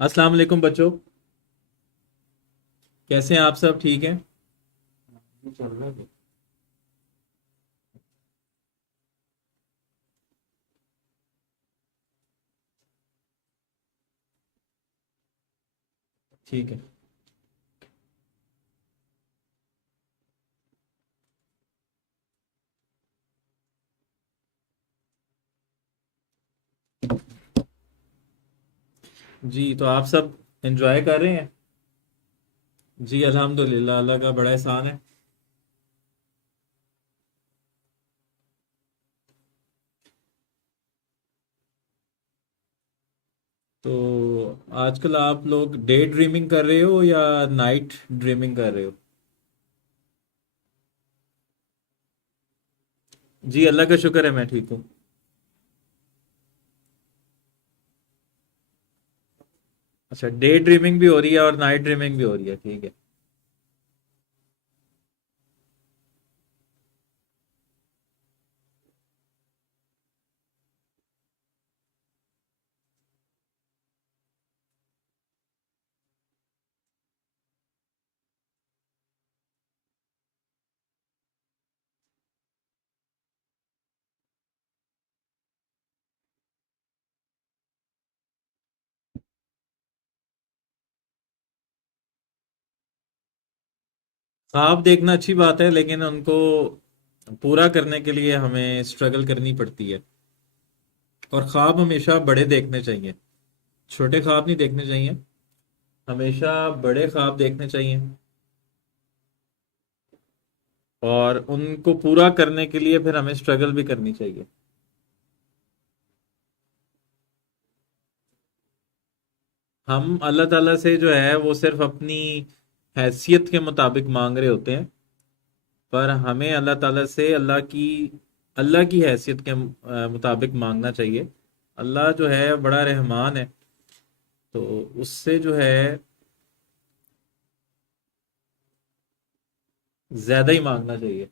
अस्सलाम वालेकुम बच्चों। कैसे हैं आप सब? ठीक हैं? ठीक है। जी, तो आप सब एंजॉय कर रहे हैं? जी अल्हम्दुलिल्लाह, अल्लाह का बड़ा एहसान है। तो आजकल आप लोग डे ड्रीमिंग कर रहे हो या नाइट ड्रीमिंग कर रहे हो? जी अल्लाह का शुक्र है, मैं ठीक हूँ। अच्छा, डे ड्रीमिंग भी हो रही है और नाइट ड्रीमिंग भी हो रही है, ठीक है। ख्वाब देखना अच्छी बात है, लेकिन उनको पूरा करने के लिए हमें स्ट्रगल करनी पड़ती है। और ख्वाब हमेशा बड़े देखने चाहिए, छोटे ख्वाब नहीं देखने चाहिए। हमेशा बड़े ख्वाब देखने चाहिए और उनको पूरा करने के लिए फिर हमें स्ट्रगल भी करनी चाहिए। हम अल्लाह ताला से जो है वो सिर्फ अपनी हैसियत के मुताबिक मांग रहे होते हैं, पर हमें अल्लाह ताला से अल्लाह की अल्लाह की हैसियत के मुताबिक मांगना चाहिए। अल्लाह जो है बड़ा रहमान है, तो उससे जो है ज्यादा ही मांगना चाहिए।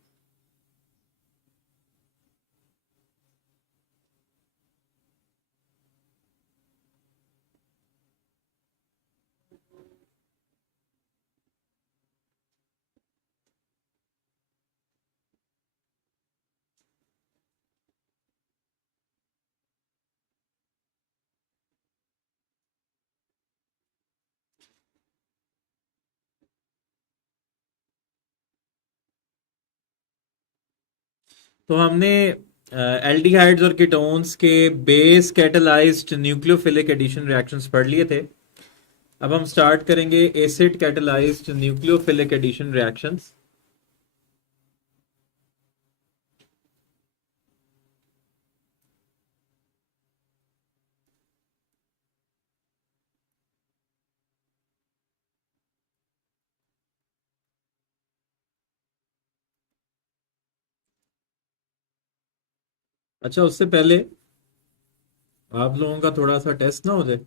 तो हमने एल्डिहाइड्स और कीटोन्स के base catalysed nucleophilic addition reactions पढ़ लिए थे। अब हम स्टार्ट करेंगे acid catalysed nucleophilic addition reactions. अच्छा, उससे पहले आप लोगों का थोड़ा सा टेस्ट ना हो जाए।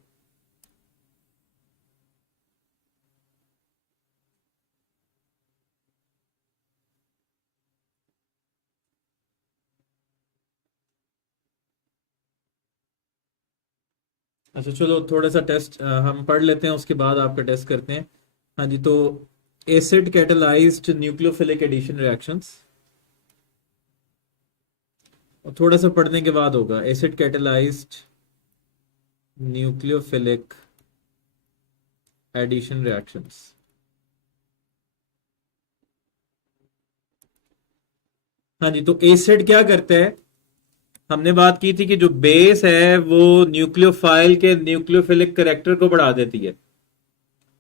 अच्छा चलो, थोड़ा सा टेस्ट हम पढ़ लेते हैं, उसके बाद आपका टेस्ट करते हैं। हाँ जी, तो acid catalysed nucleophilic addition reactions, और थोड़ा सा पढ़ने के बाद होगा acid catalysed nucleophilic addition reactions. हाँ जी, तो एसिड क्या करता है? हमने बात की थी कि जो बेस है वो न्यूक्लियोफाइल के न्यूक्लियोफिलिक करेक्टर को बढ़ा देती है।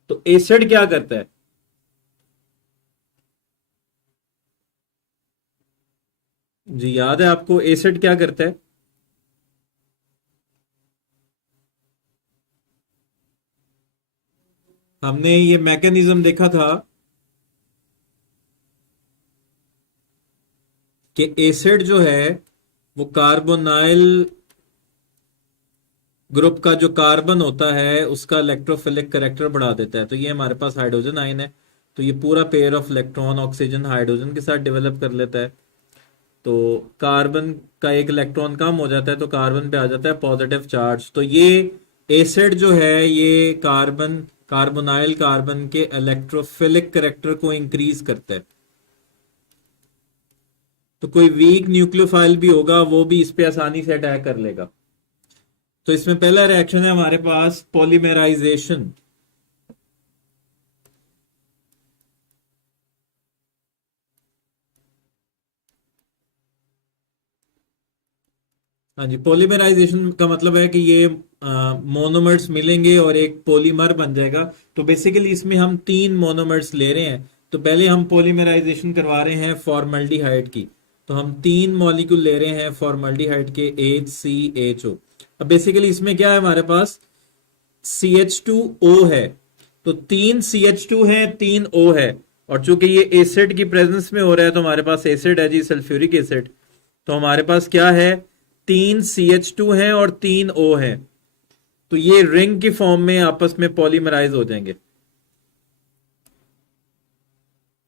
तो एसिड क्या करता है? जी याद है आपको एसिड क्या करता है? हमने ये मैकेनिज्म देखा था कि एसिड जो है वो कार्बोनाइल ग्रुप का जो कार्बन होता है उसका इलेक्ट्रोफिलिक करेक्टर बढ़ा देता है। तो ये हमारे पास हाइड्रोजन आयन है, तो ये पूरा pair of electron oxygen hydrogen के साथ डेवलप कर लेता है। तो कार्बन का एक इलेक्ट्रॉन कम हो जाता है, तो कार्बन पे आ जाता है पॉजिटिव चार्ज। तो ये एसिड जो है ये कार्बोनाइल कार्बन के इलेक्ट्रोफिलिक करेक्टर को इंक्रीज करता है। तो कोई वीक न्यूक्लियोफाइल भी होगा वो भी इस पे आसानी से अटैक कर लेगा। तो इसमें पहला रिएक्शन है हमारे पास पॉलीमेराइजेशन। हाँ जी, पॉलीमराइजेशन का मतलब है कि ये मोनोमर्स मिलेंगे और एक पॉलीमर बन जाएगा। तो बेसिकली इसमें हम तीन मोनोमर्स ले रहे हैं। तो पहले हम पॉलीमराइजेशन करवा रहे हैं फॉर्मल्डिहाइड की। तो हम तीन मॉलिक्यूल ले रहे हैं फॉर्मल्डिहाइड के, HCHO। अब बेसिकली इसमें क्या है हमारे पास, CH2O है। तो तीन CH2 है, तीन O है। और चूंकि ये एसिड की प्रेजेंस में हो रहा है तो हमारे पास एसिड है जी, सल्फ्यूरिक एसिड। तो हमारे पास क्या है, तीन CH2 हैं और तीन O हैं। तो ये रिंग की फॉर्म में आपस में पॉलीमराइज हो जाएंगे।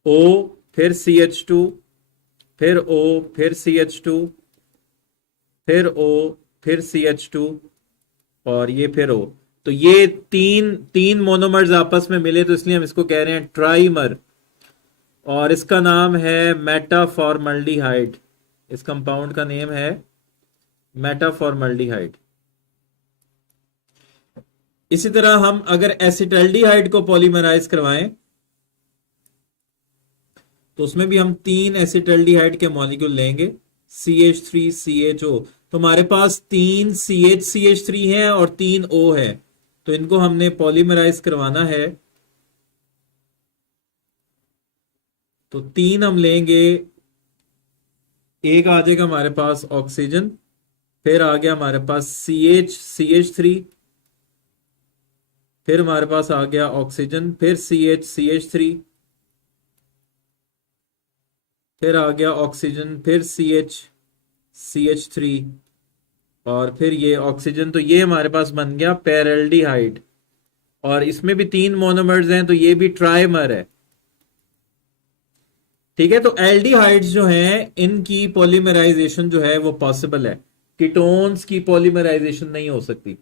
O, फिर CH2, फिर O, फिर CH2, फिर O, फिर CH2, और ये फिर O। तो ये तीन तीन मोनोमर्स आपस में मिले, तो इसलिए हम इसको कह रहे हैं ट्राइमर। और इसका नाम है मेटाफॉर्मल्डिहाइड। इस कंपाउंड का नेम है मेटाफॉर्मल्डिहाइड। इसी तरह हम अगर एसिटल्डिहाइड को पॉलीमराइज करवाएं तो उसमें भी हम तीन एसिटल्डिहाइड के मॉलिक्यूल लेंगे, CH3CHO। तो हमारे पास तीन CH3 हैं और तीन O है। तो इनको हमने पॉलीमराइज करवाना है। तो तीन हम लेंगे, एक आ जाएगा हमारे पास ऑक्सीजन, फिर आ गया हमारे पास CH3, फिर हमारे पास आ गया ऑक्सीजन, फिर CH3, फिर आ गया ऑक्सीजन, फिर CH, CH3, और फिर ये ऑक्सीजन, तो ये हमारे पास बन गया पैरेल्डिहाइड। और इसमें भी 3 मोनोमर्स हैं, तो ये भी ट्राइमर है। ठीक है, तो एल्डिहाइड्स जो हैं इनकी पॉलीमराइजेशन जो है वो पॉसिबल है, कीटोन्स की पॉलीमराइजेशन नहीं हो सकती।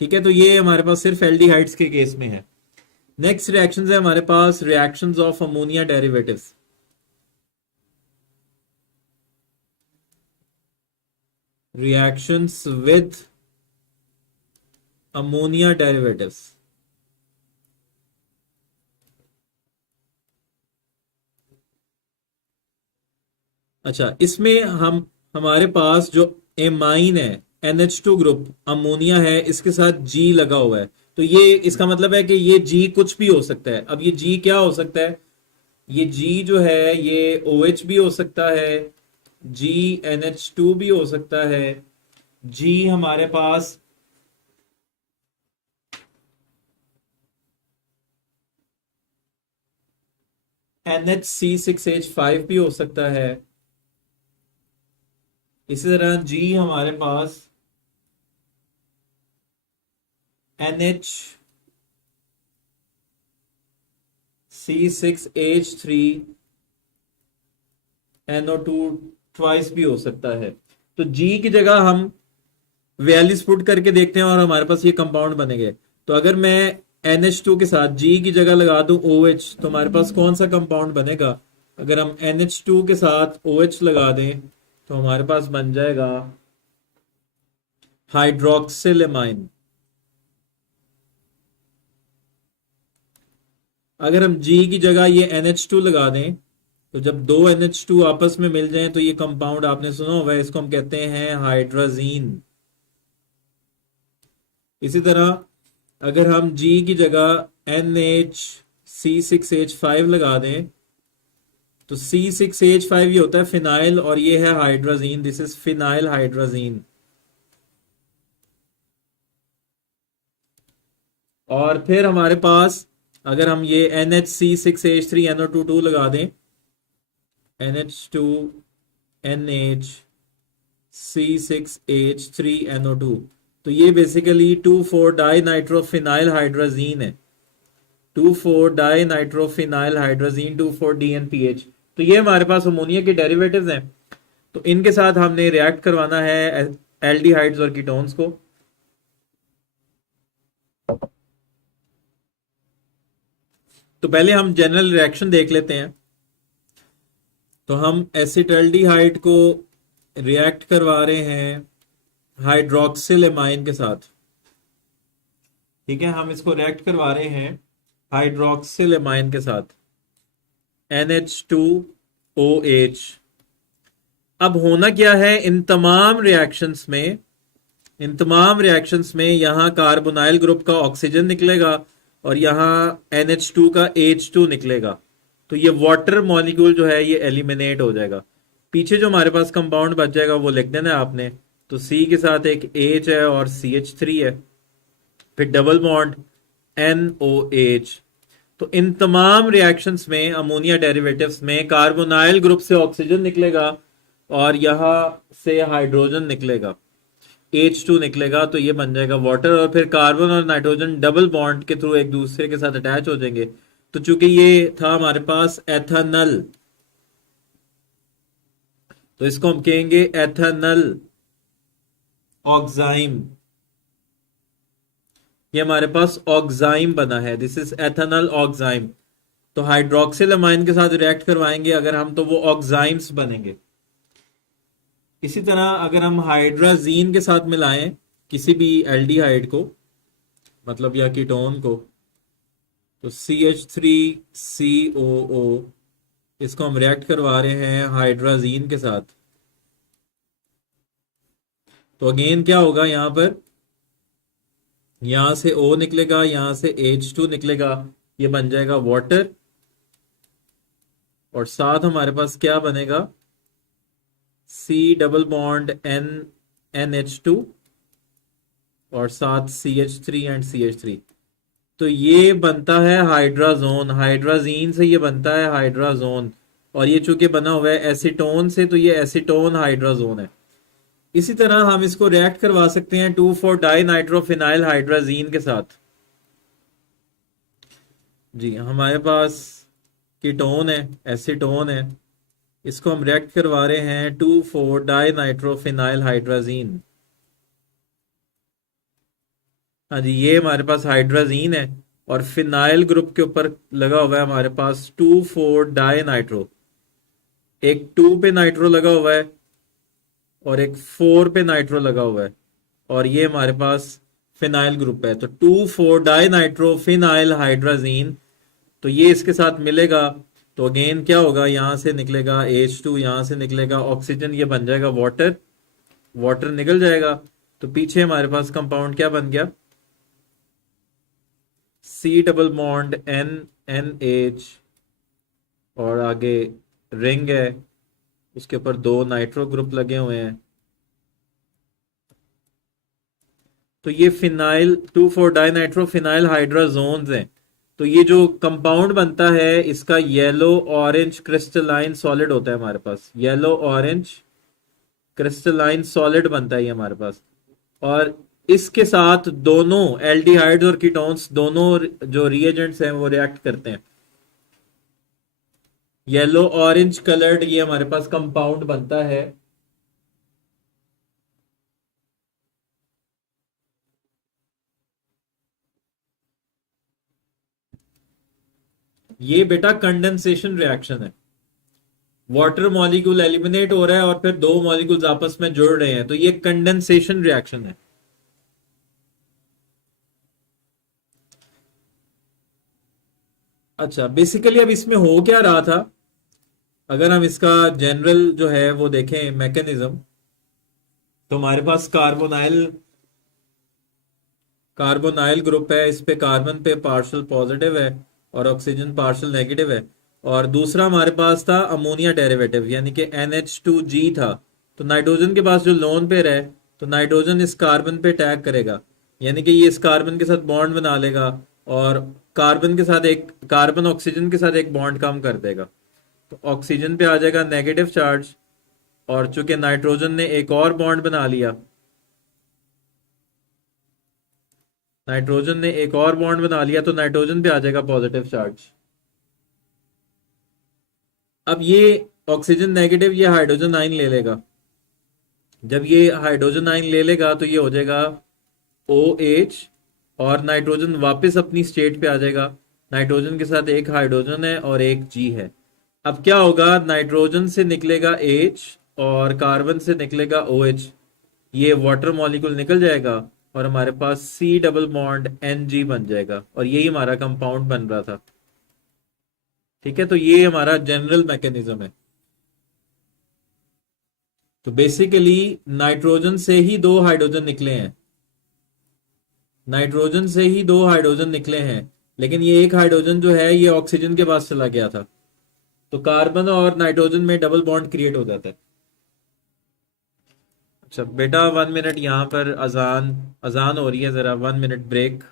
ठीक है, तो ये हमारे पास सिर्फ एल्डिहाइड्स के केस में है। नेक्स्ट रिएक्शंस है हमारे पास reactions of ammonia derivatives. Reactions with ammonia derivatives. अच्छा, इसमें हमारे पास जो एमाइन है, NH2 ग्रुप अमोनिया है, इसके साथ G लगा हुआ है। तो ये इसका मतलब है कि ये G कुछ भी हो सकता है। अब ये G क्या हो सकता है? ये G जो है ये OH भी हो सकता है, G NH2 भी हो सकता है, G हमारे पास NHC6H5 भी हो सकता है। इसी तरह G हमारे पास NHC6H3NO2 ट्वाइस भी हो सकता है। तो G की जगह हम वैलिस पुट करके देखते हैं और हमारे पास ये कंपाउंड बनेंगे। तो अगर मैं NH2 के साथ G की जगह लगा दूं OH, तो हमारे पास कौन सा कंपाउंड बनेगा? अगर हम NH2 के साथ OH लगा दें तो हमारे पास बन जाएगा हाइड्रोक्सिलेमाइन। अगर हम G की जगह ये NH2 लगा दें, तो जब दो NH2 आपस में मिल जाएं तो ये कंपाउंड आपने सुना होगा, इसको हम कहते हैं हाइड्राजीन। इसी तरह अगर हम G की जगह NHC6H5 लगा दें, तो C6H5 ये होता है फिनाइल और ये है hydrazine, this is phenyl hydrazine. और फिर हमारे पास अगर हम ये NHC6H3NO2 लगा दें, NH2NHC6H3NO2, तो ये बेसिकली 2,4 डाई नाइट्रोफिनाइल हाइड्राजीन है, 2,4 डाई नाइट्रोफिनाइल हाइड्राजीन 2,4 DNPH। तो ये हमारे पास अमोनिया के डेरिवेटिव्स हैं। तो इनके साथ हमने रिएक्ट करवाना है एल्डिहाइड्स और कीटोन्स को। तो पहले हम जनरल रिएक्शन देख लेते हैं। तो हम एसिटल्डिहाइड को रिएक्ट करवा रहे हैं हाइड्रोक्सिल एमाइन के साथ। ठीक है, हम इसको रिएक्ट करवा रहे हैं हाइड्रोक्सिल एमाइन के साथ, NH2OH। अब होना क्या है इन तमाम रिएक्शंस में यहां कार्बोनाइल ग्रुप का ऑक्सीजन निकलेगा और यहां NH2 का H2 निकलेगा। तो ये वाटर मॉलिक्यूल जो है ये एलिमिनेट हो जाएगा। पीछे जो हमारे पास कंपाउंड बच जाएगा वो लिख देना है आपने। तो C के साथ एक H है और CH3 है, फिर डबल बॉन्ड NOH। तो इन तमाम रिएक्शंस में अमोनिया डेरिवेटिव्स में कार्बोनाइल ग्रुप से ऑक्सीजन निकलेगा और यहां से हाइड्रोजन निकलेगा, H2 निकलेगा। तो ये बन जाएगा वाटर, और फिर कार्बन और नाइट्रोजन डबल बॉन्ड के थ्रू एक दूसरे के साथ अटैच हो जाएंगे। तो चूंकि ये था हमारे पास एथेनल, तो इसको हम कहेंगे एथेनल ऑक्साइम। ये हमारे पास ऑक्साइम बना है, दिस इज एथेनल ऑक्साइम। तो हाइड्रोक्सिल अमाइन के साथ रिएक्ट करवाएंगे अगर हम, तो वो ऑक्साइम्स बनेंगे। इसी तरह अगर हम हाइड्राजीन के साथ मिलाएं किसी भी एल्डिहाइड को, मतलब या कीटोन को, तो CH3COO, इसको हम रिएक्ट करवा रहे हैं हाइड्राजीन के साथ। तो अगेन क्या होगा, यहां पर यहां से O निकलेगा, यहां से H2 निकलेगा, ये बन जाएगा वाटर। और साथ हमारे पास क्या बनेगा, C डबल बॉन्ड NH2 और साथ CH3 एंड CH3। तो ये बनता है हाइड्राजोन, हाइड्राजीन से ये बनता है हाइड्राजोन। और ये चूंकि बना हुआ है एसीटोन से, तो ये एसीटोन हाइड्राजोन है। इसी तरह हम इसको रिएक्ट करवा सकते हैं 2,4 डाई नाइट्रोफिनाइल हाइड्राजीन के साथ। जी, हमारे पास कीटोन है, एसीटोन है, इसको हम रिएक्ट करवा रहे हैं 2,4 डाई नाइट्रोफिनाइल हाइड्राजीन। हाँ जी, ये हमारे पास हाइड्राजीन है और फिनाइल ग्रुप के ऊपर लगा हुआ है हमारे पास 2,4 डाई नाइट्रो। एक 2 पे नाइट्रो लगा हुआ है और एक 4 पे नाइट्रो लगा हुआ है, और ये हमारे पास फिनाइल ग्रुप है। तो 2,4 डाई नाइट्रो फिनाइल हाइड्राजीन, तो ये इसके साथ मिलेगा तो अगेन क्या होगा, यहां से निकलेगा H2, यहां से निकलेगा ऑक्सीजन, ये बन जाएगा वाटर, वाटर निकल जाएगा। तो पीछे हमारे पास कंपाउंड क्या बन गया, C डबल बॉन्ड NNH, और आगे रिंग है, उसके ऊपर 2 नाइट्रो ग्रुप लगे हुए हैं। तो ये फिनाइल 2,4 डाइनाइट्रो फिनाइल हाइड्राजोन्स हैं। तो ये जो कंपाउंड बनता है इसका येलो ऑरेंज क्रिस्टलाइन सॉलिड होता है हमारे पास, येलो ऑरेंज क्रिस्टलाइन सॉलिड बनता है ये हमारे पास। और इसके साथ दोनों एल्डिहाइड्स और कीटोन्स दोनों जो रिएजेंट्स हैं वो रिएक्ट करते हैं। येलो ऑरेंज कलर्ड ये हमारे पास कंपाउंड बनता है। ये बेटा कंडेंसेशन रिएक्शन है। वाटर मॉलिक्यूल एलिमिनेट हो रहा है और फिर दो मॉलिक्यूल्स आपस में जुड़ रहे हैं, तो ये कंडेंसेशन रिएक्शन है। अच्छा, बेसिकली अब इसमें हो क्या रहा था, अगर हम इसका जनरल जो है वो देखें मैकेनिज्म, तो हमारे पास कार्बोनाइल कार्बोनाइल ग्रुप है, इस पे कार्बन पे पार्शियल पॉजिटिव है और ऑक्सीजन पार्शियल नेगेटिव है। और दूसरा हमारे पास था अमोनिया डेरिवेटिव यानी कि NH2G था। तो नाइट्रोजन के पास जो लोन पेयर है, तो नाइट्रोजन इस कार्बन पे अटैक करेगा, यानी कि ये इस कार्बन के साथ बॉन्ड बना लेगा और कार्बन के साथ एक कार्बन ऑक्सीजन के साथ एक बॉन्ड कम कर देगा। तो ऑक्सीजन पे आ जाएगा नेगेटिव चार्ज, और चूंकि नाइट्रोजन ने एक और बॉन्ड बना लिया, नाइट्रोजन ने एक और बॉन्ड बना लिया, तो नाइट्रोजन पे आ जाएगा पॉजिटिव चार्ज। अब ये ऑक्सीजन नेगेटिव ये हाइड्रोजन आइन ले लेगा। जब ये हाइड्रोजन आइन ले लेगा तो ये हो जाएगा OH, और नाइट्रोजन वापस अपनी स्टेट पे आ जाएगा। नाइट्रोजन के साथ एक हाइड्रोजन है और एक G है। अब क्या होगा, नाइट्रोजन से निकलेगा H और कार्बन से निकलेगा OH, ये वाटर मॉलिक्यूल निकल जाएगा और हमारे पास C डबल बॉन्ड NG बन जाएगा, और यही हमारा कंपाउंड बन रहा था। ठीक है, तो ये हमारा जनरल मैकेनिज्म है। तो बेसिकली नाइट्रोजन से ही दो हाइड्रोजन निकले हैं, नाइट्रोजन से ही दो हाइड्रोजन निकले हैं, लेकिन ये एक हाइड्रोजन जो है ये ऑक्सीजन के पास चला गया था, तो कार्बन और नाइट्रोजन में डबल बॉन्ड क्रिएट हो जाता है। अच्छा बेटा, 1 मिनट, यहाँ पर अजान अजान हो रही है, जरा 1 मिनट ब्रेक।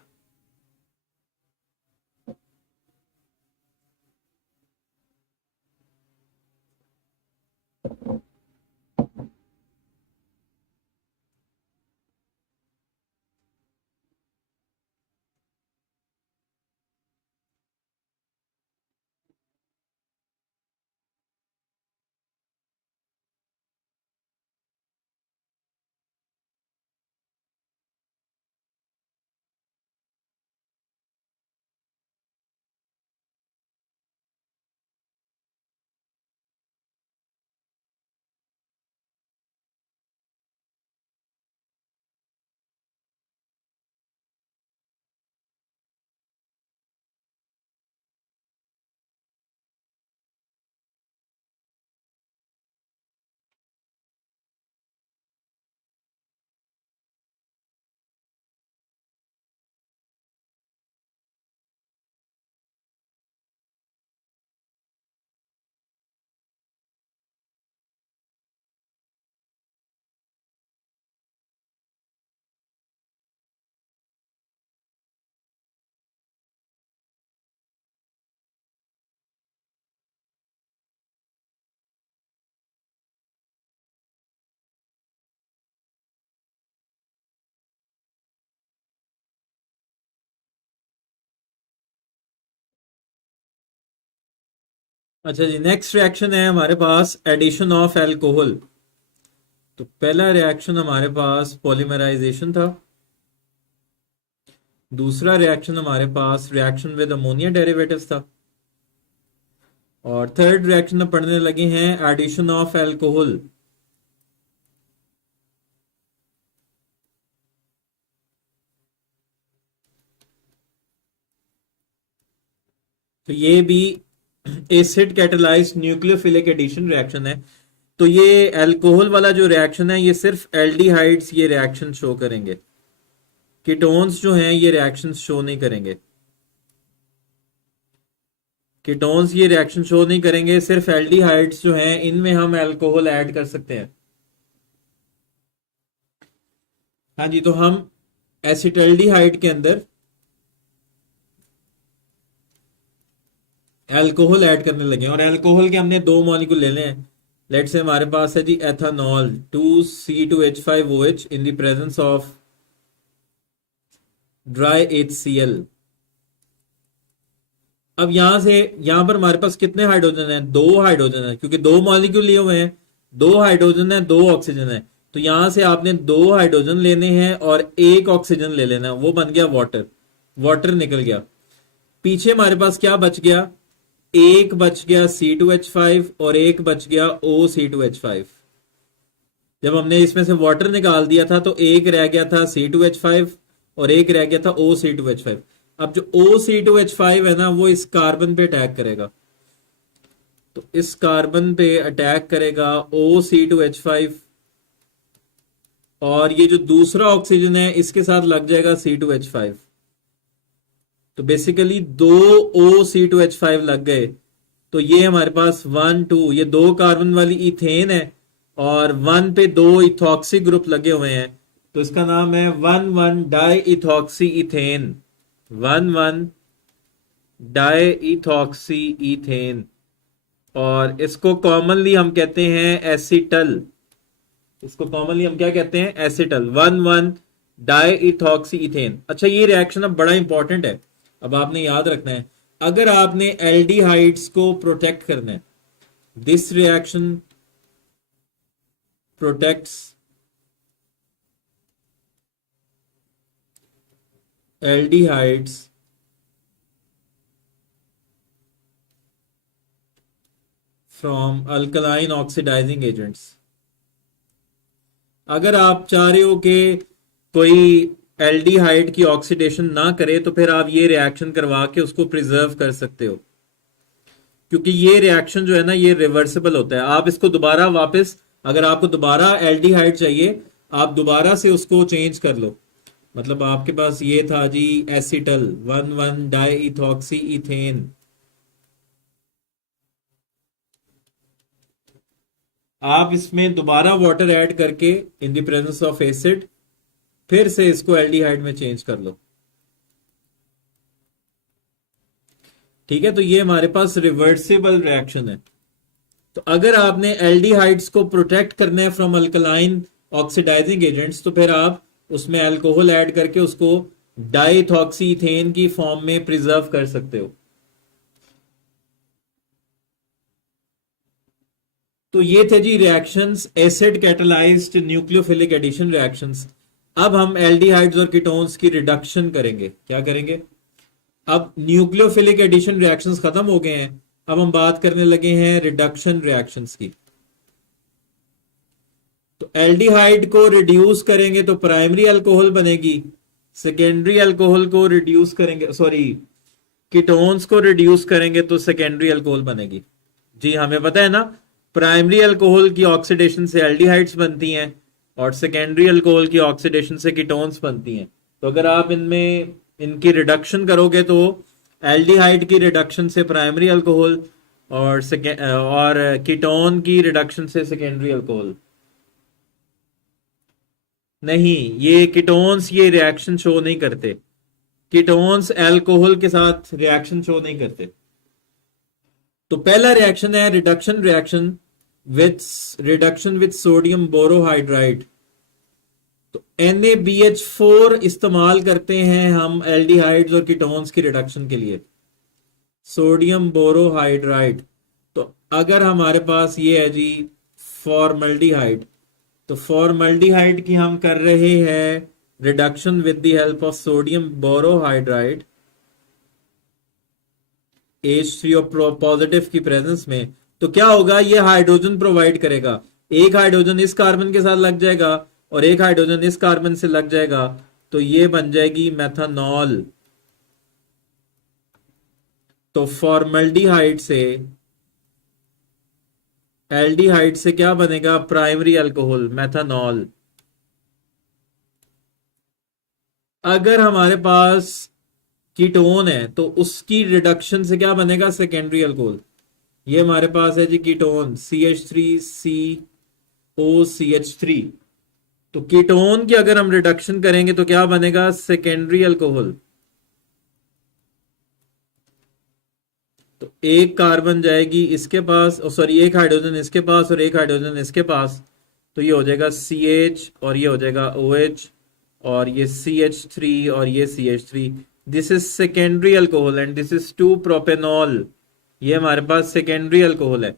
अच्छा जी, नेक्स्ट रिएक्शन है हमारे पास एडिशन ऑफ एल्कोहल। तो पहला रिएक्शन हमारे पास पॉलीमराइजेशन था। दूसरा रिएक्शन हमारे पास रिएक्शन विद अमोनिया डेरिवेटिव्स था। और थर्ड रिएक्शन हम पढ़ने लगे हैं एडिशन ऑफ एल्कोहल। तो ये भी acid catalysed nucleophilic addition reaction है। तो ये अल्कोहल वाला जो रिएक्शन है ये सिर्फ एल्डिहाइड्स ये रिएक्शन शो करेंगे, कीटोन्स जो हैं ये रिएक्शन शो नहीं करेंगे। कीटोन्स ये रिएक्शन शो नहीं करेंगे, सिर्फ एल्डिहाइड्स जो हैं इनमें हम अल्कोहल ऐड कर सकते हैं। हाँ जी, तो हम एसिटल्डिहाइड के अंदर अल्कोहल ऐड करने लगे और अल्कोहल के हमने दो मॉलिक्यूल ले हैं। लेट से हमारे पास है जी ethanol 2C2H5OH in the presence of dry HCl। अब यहां से यहां पर हमारे पास कितने हाइड्रोजन है? दो हाइड्रोजन है, क्योंकि दो मॉलिक्यूल लिए हुए हैं। दो हाइड्रोजन है, दो ऑक्सीजन है। तो यहां से आपने दो हाइड्रोजन लेने हैं और एक ऑक्सीजन ले लेना है, वो बन गया वाटर। वाटर निकल गया। पीछे हमारे पास क्या बच गया? एक बच गया C2H5 और एक बच गया OC2H5। जब हमने इसमें से वाटर निकाल दिया था तो एक रह गया था C2H5 और एक रह गया था OC2H5। अब जो OC2H5 है ना वो इस कार्बन पे अटैक करेगा। तो इस कार्बन पे अटैक करेगा OC2H5 और ये जो दूसरा ऑक्सीजन है इसके साथ लग जाएगा C2H5। तो बेसिकली दो OC2H5 लग गए। तो ये हमारे पास 1 2 ये दो कार्बन वाली इथेन है और 1 पे दो इथॉक्सी ग्रुप लगे हुए हैं। तो इसका नाम है 1 di ethoxy ethane. 1 di ethoxy ethane. और इसको कॉमनली हम कहते हैं एसिटल। इसको कॉमनली हम क्या कहते हैं? एसिटल। 1 di ethoxy ethane. अच्छा, ये रिएक्शन अब बड़ा इंपॉर्टेंट है। अब आपने याद रखना है, अगर आपने एल्डिहाइड्स को प्रोटेक्ट करना है, this reaction protects aldehydes from alkaline oxidising agents. अगर आप चाह रहे हो कि कोई एल्डिहाइड की ऑक्सीडेशन ना करे तो फिर आप ये रिएक्शन करवा के उसको प्रिजर्व कर सकते हो, क्योंकि ये रिएक्शन जो है ना ये रिवर्सिबल होता है। आप इसको दोबारा वापस, अगर आपको दोबारा एल्डिहाइड चाहिए आप दोबारा से उसको चेंज कर लो। मतलब आपके पास ये था जी एसिटल 1 डाई इथॉक्सी इथेन। आप इसमें दोबारा वाटर ऐड करके इन द प्रेजेंस ऑफ एसिड फिर से इसको एल्डिहाइड में चेंज कर लो। ठीक है, तो ये हमारे पास रिवर्सिबल रिएक्शन है। तो अगर आपने एल्डिहाइड्स को प्रोटेक्ट करना है फ्रॉम अल्कलाइन ऑक्सीडाइजिंग एजेंट्स तो फिर आप उसमें अल्कोहल ऐड करके उसको डाइथॉक्सी इथेन की फॉर्म में प्रिजर्व कर सकते हो। तो ये थे जी reactions, acid catalysed nucleophilic addition reactions. अब हम एल्डिहाइड्स और कीटोन्स की रिडक्शन करेंगे। क्या करेंगे? अब न्यूक्लियोफिलिक एडिशन रिएक्शंस खत्म हो गए हैं, अब हम बात करने लगे हैं रिडक्शन रिएक्शंस की। तो एल्डिहाइड को रिड्यूस करेंगे तो प्राइमरी अल्कोहल बनेगी, सेकेंडरी अल्कोहल को रिड्यूस करेंगे, सॉरी कीटोन्स को रिड्यूस करेंगे तो सेकेंडरी अल्कोहल बनेगी। जी हमें पता है ना, प्राइमरी अल्कोहल की ऑक्सीडेशन से एल्डिहाइड्स बनती हैं और सेकेंडरी अल्कोहल की ऑक्सीडेशन से कीटोन्स बनती हैं। तो अगर आप इनमें इनकी रिडक्शन करोगे तो एल्डिहाइड की रिडक्शन से प्राइमरी अल्कोहल और कीटोन की रिडक्शन से सेकेंडरी अल्कोहल। नहीं, ये कीटोन्स ये रिएक्शन शो नहीं करते। कीटोन्स अल्कोहल के साथ रिएक्शन शो नहीं करते। तो पहला रिएक्शन है reduction reaction with sodium borohydride. तो NaBH4 इस्तेमाल करते हैं हम एल्डिहाइड्स और कीटोन्स की रिडक्शन के लिए, सोडियम बोरोहाइड्राइड। तो अगर हमारे पास ये है जी फॉर्मल्डिहाइड, तो फॉर्मल्डिहाइड की हम कर रहे हैं reduction with the help of sodium borohydride H3O positive की प्रेजेंस में। तो क्या होगा, ये हाइड्रोजन प्रोवाइड करेगा, एक हाइड्रोजन इस कार्बन के साथ लग जाएगा और एक हाइड्रोजन इस कार्बन से लग जाएगा, तो ये बन जाएगी मेथनॉल। तो फॉर्मल्डिहाइड से एल्डिहाइड से क्या बनेगा, प्राइमरी अल्कोहल मेथनॉल। अगर हमारे पास कीटोन है तो उसकी रिडक्शन से क्या बनेगा, सेकेंडरी अल्कोहल। ये हमारे पास है जी कीटोन CH3COCH3। तो कीटोन की अगर हम रिडक्शन करेंगे तो क्या बनेगा, सेकेंडरी अल्कोहल। तो एक कार्बन जाएगी इसके पास, सॉरी एक हाइड्रोजन इसके पास और एक हाइड्रोजन इसके पास, तो ये हो जाएगा CH और ये हो जाएगा OH और ये CH3 और ये CH3। This is secondary alcohol and this is 2 propanol. ये हमारे पास सेकेंडरी अल्कोहल है।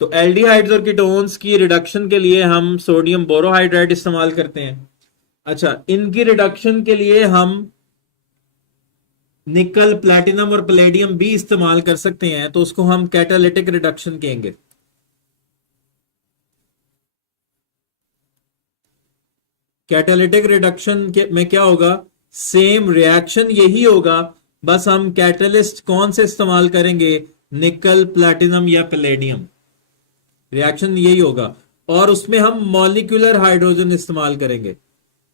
तो एल्डिहाइड्स और कीटोन्स की रिडक्शन के लिए हम सोडियम बोरोहाइड्राइड इस्तेमाल करते हैं। अच्छा, इनकी रिडक्शन के लिए हम निकल, प्लैटिनम और पैलेडियम भी इस्तेमाल कर सकते हैं, तो उसको हम कैटालिटिक रिडक्शन कहेंगे। कैटालिटिक रिडक्शन में क्या होगा, सेम रिएक्शन यही होगा, बस हम कैटलिस्ट कौन से इस्तेमाल करेंगे, निकल, प्लैटिनम या पैलेडियम। रिएक्शन यही होगा और उसमें हम मॉलिक्यूलर हाइड्रोजन इस्तेमाल करेंगे।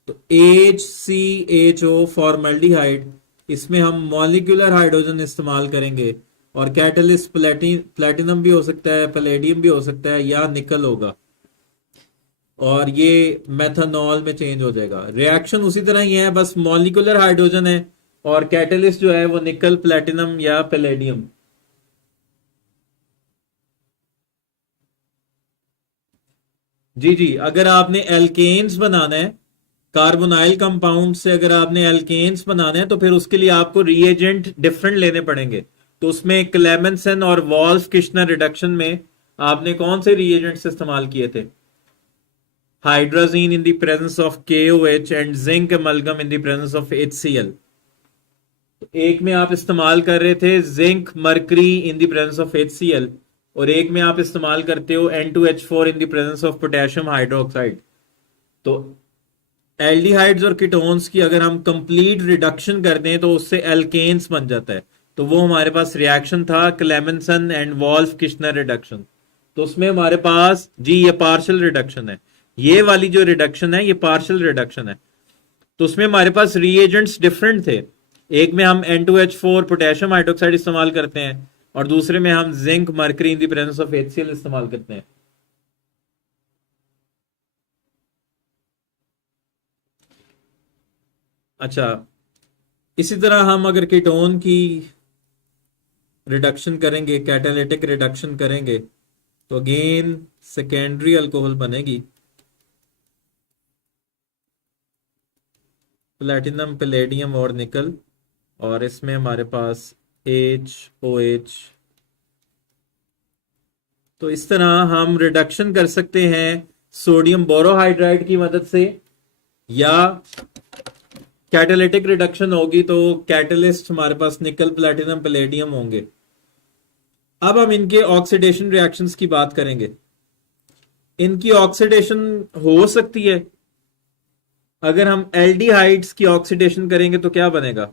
तो HCHO फॉर्मल्डिहाइड, इसमें हम मॉलिक्यूलर हाइड्रोजन इस्तेमाल करेंगे और कैटलिस्ट प्लैटिनम भी हो सकता है, पैलेडियम भी हो सकता है या निकल होगा, और ये मेथनॉल में चेंज हो जाएगा। रिएक्शन उसी तरह ही है, बस मॉलिक्यूलर हाइड्रोजन है और कैटलिस्ट जो है वो निकल, प्लैटिनम या पैलेडियम। जी जी, अगर आपने एल्केन्स बनाना है, कार्बोनाइल कंपाउंड से अगर आपने एल्केन्स बनाना है, तो फिर उसके लिए आपको रिएजेंट डिफरेंट लेने पड़ेंगे। तो उसमें क्लेमेंसन और वॉल्फ किश्नर रिडक्शन में आपने कौन से रिएजेंट्स इस्तेमाल किए थे, hydrazine in the presence of KOH and zinc amalgam in the presence of HCl। एक में आप इस्तेमाल कर रहे थे zinc mercury in the presence of HCl और एक में आप इस्तेमाल करते हो N2H4 in the presence of potassium hydroxide. तो एल्डिहाइड्स और कीटोन्स की अगर हम कंप्लीट रिडक्शन कर दें तो उससे एल्केन्स बन जाता है। तो वो हमारे पास रिएक्शन था Clemmensen and Wolff Kishner reduction. तो उसमें हमारे पास जी ये पार्शियल रिडक्शन है, ये वाली जो रिडक्शन है ये पार्शियल रिडक्शन है। तो उसमें हमारे पास रिएजेंट्स डिफरेंट थे, एक में हम N2H4 पोटेशियम हाइड्रोक्साइड इस्तेमाल करते हैं और दूसरे में हम zinc mercury in the presence of HCl इस्तेमाल करते हैं। अच्छा, इसी तरह हम अगर कीटोन की रिडक्शन करेंगे, कैटालिटिक रिडक्शन करेंगे, तो अगेन सेकेंडरी अल्कोहल बनेगी, प्लैटिनम, पैलेडियम और निकल, और इसमें हमारे पास HOH। तो इस तरह हम रिडक्शन कर सकते हैं सोडियम बोरोहाइड्राइड की मदद से, या कैटालिटिक रिडक्शन होगी तो कैटलिस्ट हमारे पास निकल, प्लैटिनम, पैलेडियम होंगे। अब हम इनके ऑक्सीडेशन रिएक्शंस की बात करेंगे। इनकी ऑक्सीडेशन हो सकती है, अगर हम एल्डिहाइड्स की ऑक्सीडेशन करेंगे तो क्या बनेगा,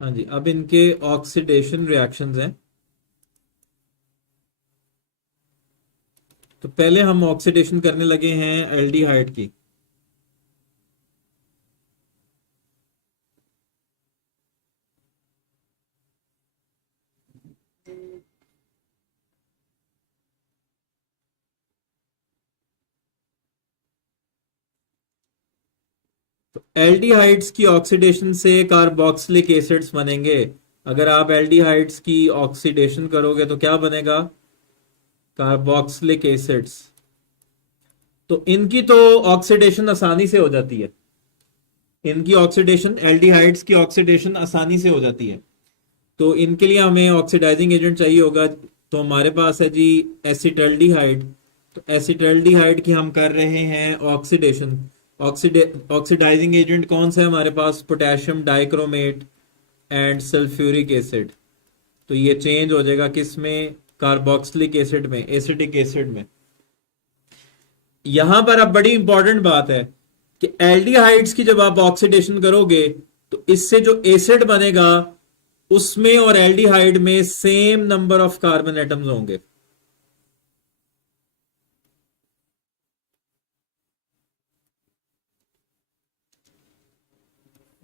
हाँ जी, अब इनके ऑक्सीडेशन रिएक्शंस हैं। तो पहले हम ऑक्सीडेशन करने लगे हैं एल्डिहाइड की। तो एल्डिहाइड्स की ऑक्सीडेशन से कार्बोक्सिलिक एसिड्स बनेंगे। अगर आप एल्डिहाइड्स की ऑक्सीडेशन करोगे तो क्या बनेगा, कार्बोक्सिलिक एसिड्स, तो इनकी तो ऑक्सीडेशन आसानी से हो जाती है। इनकी ऑक्सीडेशन, एल्डिहाइड्स की ऑक्सीडेशन आसानी से हो जाती है। तो इनके लिए हमें ऑक्सीडाइजिंग एजेंट चाहिए होगा। तो हमारे पास है जी एसिटल्डिहाइड। तो एसिटल्डिहाइड की हम कर रहे हैं ऑक्सीडेशन। ऑक्सीडाइजिंग एजेंट कौन सा है हमारे पास? Potassium dichromate and sulphuric acid. तो ये चेंज हो जाएगा किस में? कार्बोक्सिलिक एसिड में, एसिटिक एसिड में। यहां पर अब बड़ी इंपॉर्टेंट बात है कि एल्डिहाइड्स की जब आप ऑक्सीडेशन करोगे तो इससे जो एसिड बनेगा उसमें और एल्डिहाइड में same number of carbon atoms होंगे।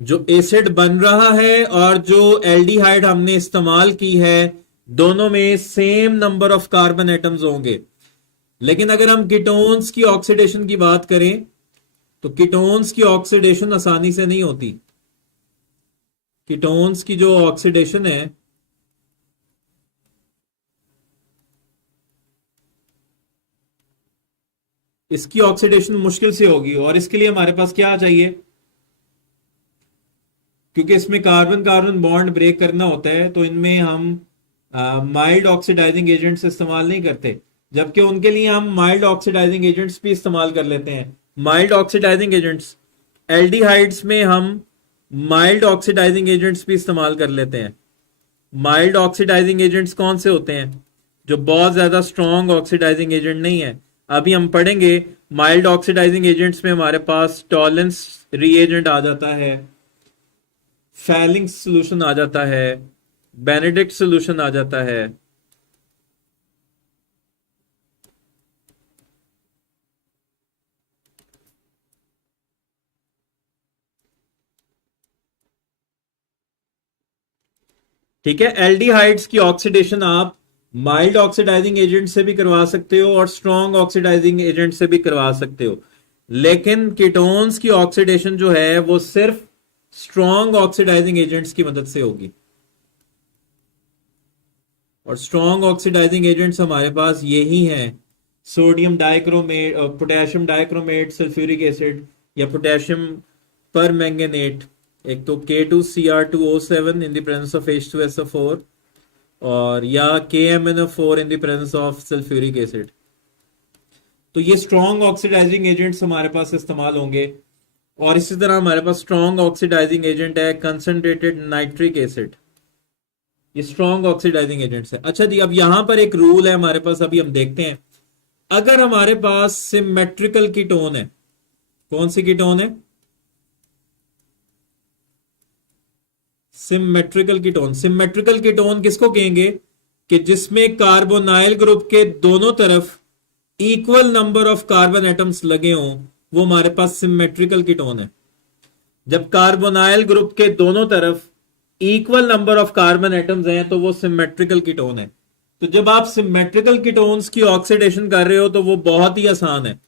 जो एसिड बन रहा है और जो एल्डिहाइड हमने इस्तेमाल की है, दोनों में same number of carbon atoms होंगे। लेकिन अगर हम कीटोन्स की ऑक्सीडेशन की बात करें तो कीटोन्स की ऑक्सीडेशन आसानी से नहीं होती। कीटोन्स की जो ऑक्सीडेशन है इसकी ऑक्सीडेशन मुश्किल से होगी, और इसके लिए हमारे पास क्या चाहिए? क्योंकि इसमें कार्बन कार्बन बॉन्ड ब्रेक करना होता है, तो इनमें हम माइल्ड ऑक्सीडाइजिंग एजेंट्स इस्तेमाल नहीं करते, जबकि उनके लिए हम माइल्ड ऑक्सीडाइजिंग एजेंट्स भी इस्तेमाल कर लेते हैं। माइल्ड ऑक्सीडाइजिंग एजेंट्स, एल्डिहाइड्स में हम माइल्ड ऑक्सीडाइजिंग एजेंट्स भी इस्तेमाल कर लेते हैं। माइल्ड ऑक्सीडाइजिंग एजेंट्स कौन से होते हैं? जो बहुत ज्यादा स्ट्रॉन्ग ऑक्सीडाइजिंग एजेंट नहीं है। अभी हम पढ़ेंगे माइल्ड ऑक्सीडाइजिंग एजेंट्स में हमारे पास टॉलेंस रीएजेंट आ जाता है, फैलिंग्स सोल्यूशन आ जाता है, बेनेडिक्ट सोल्यूशन आ जाता है। ठीक है, एल्डिहाइड्स की ऑक्सीडेशन आप माइल्ड ऑक्सीडाइजिंग एजेंट से भी करवा सकते हो और स्ट्रॉन्ग ऑक्सीडाइजिंग एजेंट से भी करवा सकते हो। लेकिन कीटोन्स की ऑक्सीडेशन जो है वो सिर्फ स्ट्रॉन्ग ऑक्सीडाइजिंग एजेंट्स की मदद से होगी। और स्ट्रॉन्ग ऑक्सीडाइजिंग एजेंट्स हमारे पास यही हैं, sodium dichromate, potassium dichromate sulphuric acid, या पोटेशियम पर मैंगनेट। एक तो K2Cr2O7 in the presence of H2SO4, और या KMnO4 in the presence of sulphuric acid. तो ये स्ट्रॉन्ग ऑक्सीडाइजिंग एजेंट्स हमारे पास इस्तेमाल होंगे। और इसी तरह हमारे पास स्ट्रॉन्ग ऑक्सीडाइजिंग एजेंट है कंसंट्रेटेड नाइट्रिक एसिड। ये स्ट्रॉन्ग ऑक्सीडाइजिंग एजेंट्स है। अच्छा जी, अब यहां पर एक रूल है हमारे पास, अभी हम देखते हैं। अगर हमारे पास सिमेट्रिकल कीटोन है, कौन सी कीटोन है? Symmetrical ketone. सिमेट्रिकल कीटोन किसको कहेंगे? कि जिसमें कार्बोनाइल ग्रुप के दोनों तरफ equal number of carbon atoms लगे हों, वो हमारे पास सिमेट्रिकल कीटोन है। जब कार्बोनाइल ग्रुप के दोनों तरफ equal number of carbon atoms हैं तो वो सिमेट्रिकल कीटोन है। तो जब आप सिमेट्रिकल कीटोन्स की ऑक्सीडेशन कर रहे हो तो वो बहुत ही आसान है,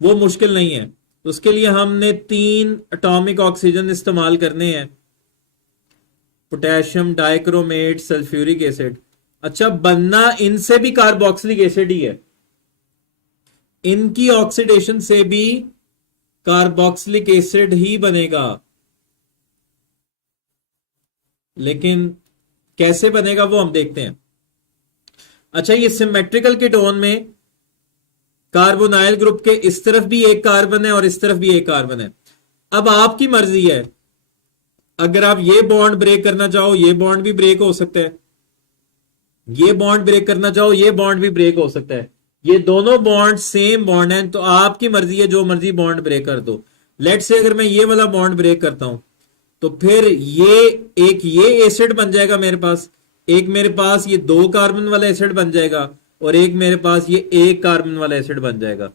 वो मुश्किल नहीं है। तो उसके लिए हमने 3 एटॉमिक ऑक्सीजन इस्तेमाल करने हैं, पोटेशियम डाइक्रोमेट सल्फ्यूरिक एसिड। अच्छा, बनना इनसे भी कार्बोक्सिलिक एसिड ही है, इनकी ऑक्सीडेशन से भी कार्बोक्सिलिक एसिड ही बनेगा। लेकिन कैसे बनेगा वो हम देखते हैं। अच्छा, ये सिमेट्रिकल कीटोन में कार्बोनाइल ग्रुप के इस तरफ भी एक कार्बन है और इस तरफ भी एक कार्बन है। अब आपकी मर्जी है, अगर आप ये बॉन्ड ब्रेक करना चाहो ये बॉन्ड भी ब्रेक हो सकता है, ये बॉन्ड ब्रेक करना चाहो ये बॉन्ड भी ब्रेक हो सकता है। ये दोनों बॉन्ड सेम बॉन्ड हैं, तो आपकी मर्जी है, जो मर्जी बॉन्ड ब्रेक कर दो। लेट से अगर मैं ये वाला बॉन्ड ब्रेक करता हूं तो फिर ये एसिड बन जाएगा मेरे पास, एक मेरे पास ये 2 कार्बन वाला एसिड बन जाएगा, और एक मेरे पास ये 1 कार्बन वाला एसिड बन जाएगा।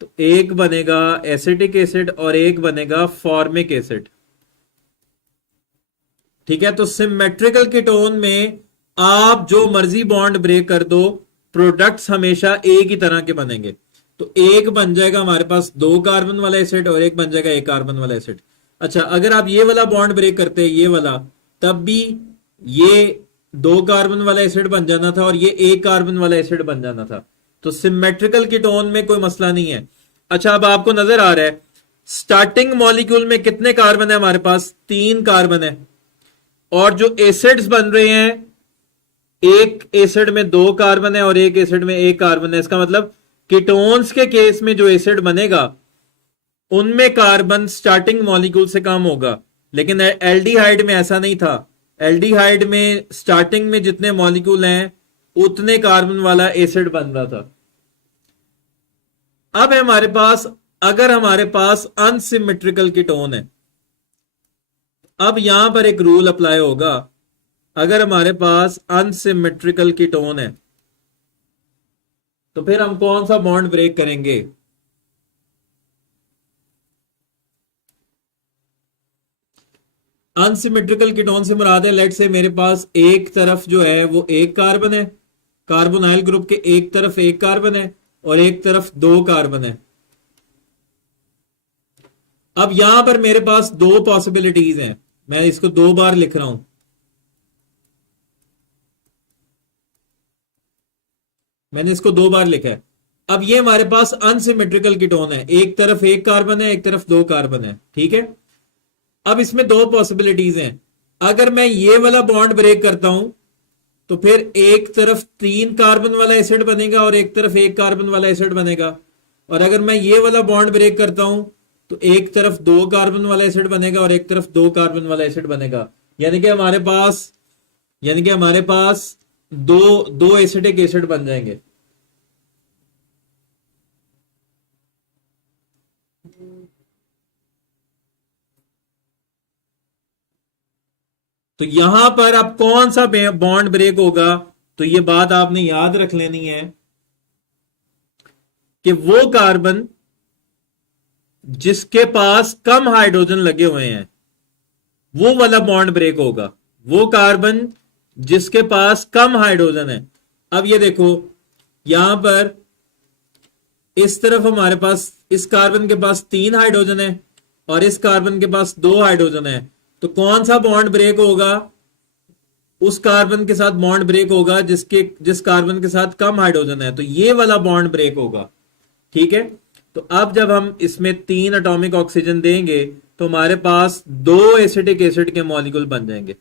तो एक बनेगा एसिटिक एसिड और एक बनेगा फॉर्मिक एसिड। ठीक है, तो सिमेट्रिकल कीटोन में आप जो मर्जी बॉन्ड ब्रेक कर दो, प्रोडक्ट्स हमेशा एक ही तरह के बनेंगे। तो एक बन जाएगा हमारे पास 2 कार्बन वाला एसिड और एक बन जाएगा 1 कार्बन वाला एसिड। अच्छा, अगर आप ये वाला बॉन्ड ब्रेक करते हैं ये वाला, तब भी ये 2 कार्बन वाला एसिड बन जाना था और ये 1 कार्बन वाला एसिड बन जाना था। तो सिमेट्रिकल कीटोन में कोई मसला नहीं है। अच्छा, अब आपको नजर आ रहा है स्टार्टिंग मॉलिक्यूल में कितने कार्बन है? हमारे पास 3 कार्बन है। और जो एसिड्स बन रहे हैं, एक एसिड में 2 कार्बन है और एक एसिड में 1 कार्बन है। इसका मतलब कीटोन्स के केस में जो एसिड बनेगा उनमें कार्बन स्टार्टिंग मॉलिक्यूल से कम होगा, लेकिन एल्डिहाइड में ऐसा नहीं था। एल्डिहाइड में स्टार्टिंग में जितने मॉलिक्यूल हैं उतने कार्बन वाला एसिड बन रहा था। अब है हमारे पास, अगर हमारे पास अनसिमेट्रिकल कीटोन है, अब यहां पर एक रूल अप्लाई होगा। अगर हमारे पास अनसिमेट्रिकल कीटोन है तो फिर हम कौन सा बॉन्ड ब्रेक करेंगे? अनसिमेट्रिकल कीटोन से मुराद है, लेट से मेरे पास एक तरफ जो है वो 1 कार्बन है, कार्बोनाइल ग्रुप के एक तरफ 1 कार्बन है और एक तरफ 2 कार्बन है। अब यहां पर मेरे पास 2 पॉसिबिलिटीज हैं, मैं इसको 2 बार लिख रहा हूं। मैंने इसको 2 बार लिखा है। अब ये हमारे पास अनसिमेट्रिकल कीटोन है, एक तरफ 1 कार्बन है, एक तरफ 2 कार्बन है, ठीक है। अब इसमें 2 पॉसिबिलिटीज हैं। अगर मैं ये वाला बॉन्ड ब्रेक करता हूं तो फिर एक तरफ 3 कार्बन वाला एसिड बनेगा और एक तरफ 1 कार्बन वाला एसिड बनेगा। और अगर मैं ये वाला बॉन्ड ब्रेक करता हूं तो एक तरफ 2 कार्बन वाला एसिड बनेगा और एक तरफ 2 कार्बन वाला एसिड बनेगा। यानी कि हमारे पास दो दो एसिडिक एसिड बन जाएंगे। तो यहां पर अब कौन सा बॉन्ड ब्रेक होगा? तो ये बात आपने याद रख लेनी है कि वो कार्बन जिसके पास कम हाइड्रोजन लगे हुए हैं वो वाला बॉन्ड ब्रेक होगा। वो कार्बन जिसके पास कम हाइड्रोजन है। अब ये देखो, यहां पर इस तरफ हमारे पास, इस कार्बन के पास 3 हाइड्रोजन है और इस कार्बन के पास 2 हाइड्रोजन है। तो कौन सा बॉन्ड ब्रेक होगा? उस कार्बन के साथ बॉन्ड ब्रेक होगा जिस कार्बन के साथ कम हाइड्रोजन है, तो ये वाला बॉन्ड ब्रेक होगा, ठीक है। तो अब जब हम इसमें 3 एटॉमिक ऑक्सीजन देंगे तो हमारे पास 2 एसिटिक एसिड के मॉलिक्यूल बन जाएंगे,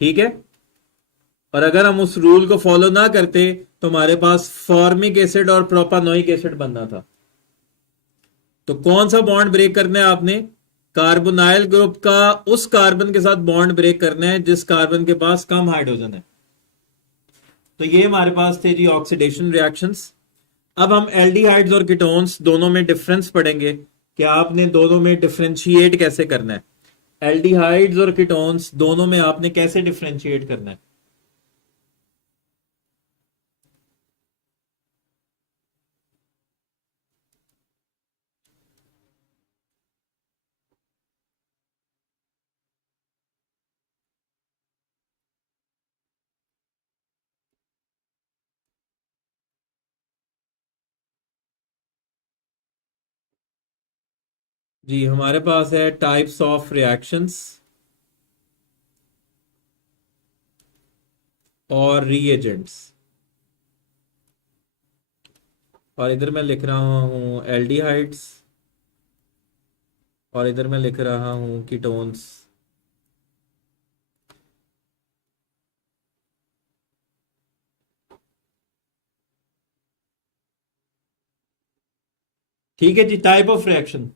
ठीक है। और अगर हम उस रूल को फॉलो ना करते तो हमारे पास फॉर्मिक एसिड और प्रोपानोइक एसिड बनना था। तो कौन सा बॉन्ड ब्रेक करना है आपने? कार्बोनाइल ग्रुप का उस कार्बन के साथ बॉन्ड ब्रेक करना है जिस कार्बन के पास कम हाइड्रोजन है। तो ये हमारे पास थे जी ऑक्सीडेशन रिएक्शंस। अब हम एल्डिहाइड्स और कीटोन्स दोनों में डिफरेंस पढ़ेंगे कि आपने दोनों में डिफरेंशिएट कैसे करना है। एल्डिहाइड्स और कीटोन्स दोनों में आपने कैसे डिफरेंशिएट करना है। जी, हमारे पास है टाइप्स ऑफ रिएक्शंस और रीएजेंट्स। और इधर मैं लिख रहा हूं एल्डिहाइड्स और इधर मैं लिख रहा हूं कीटोन्स। ठीक है जी, टाइप ऑफ रिएक्शन।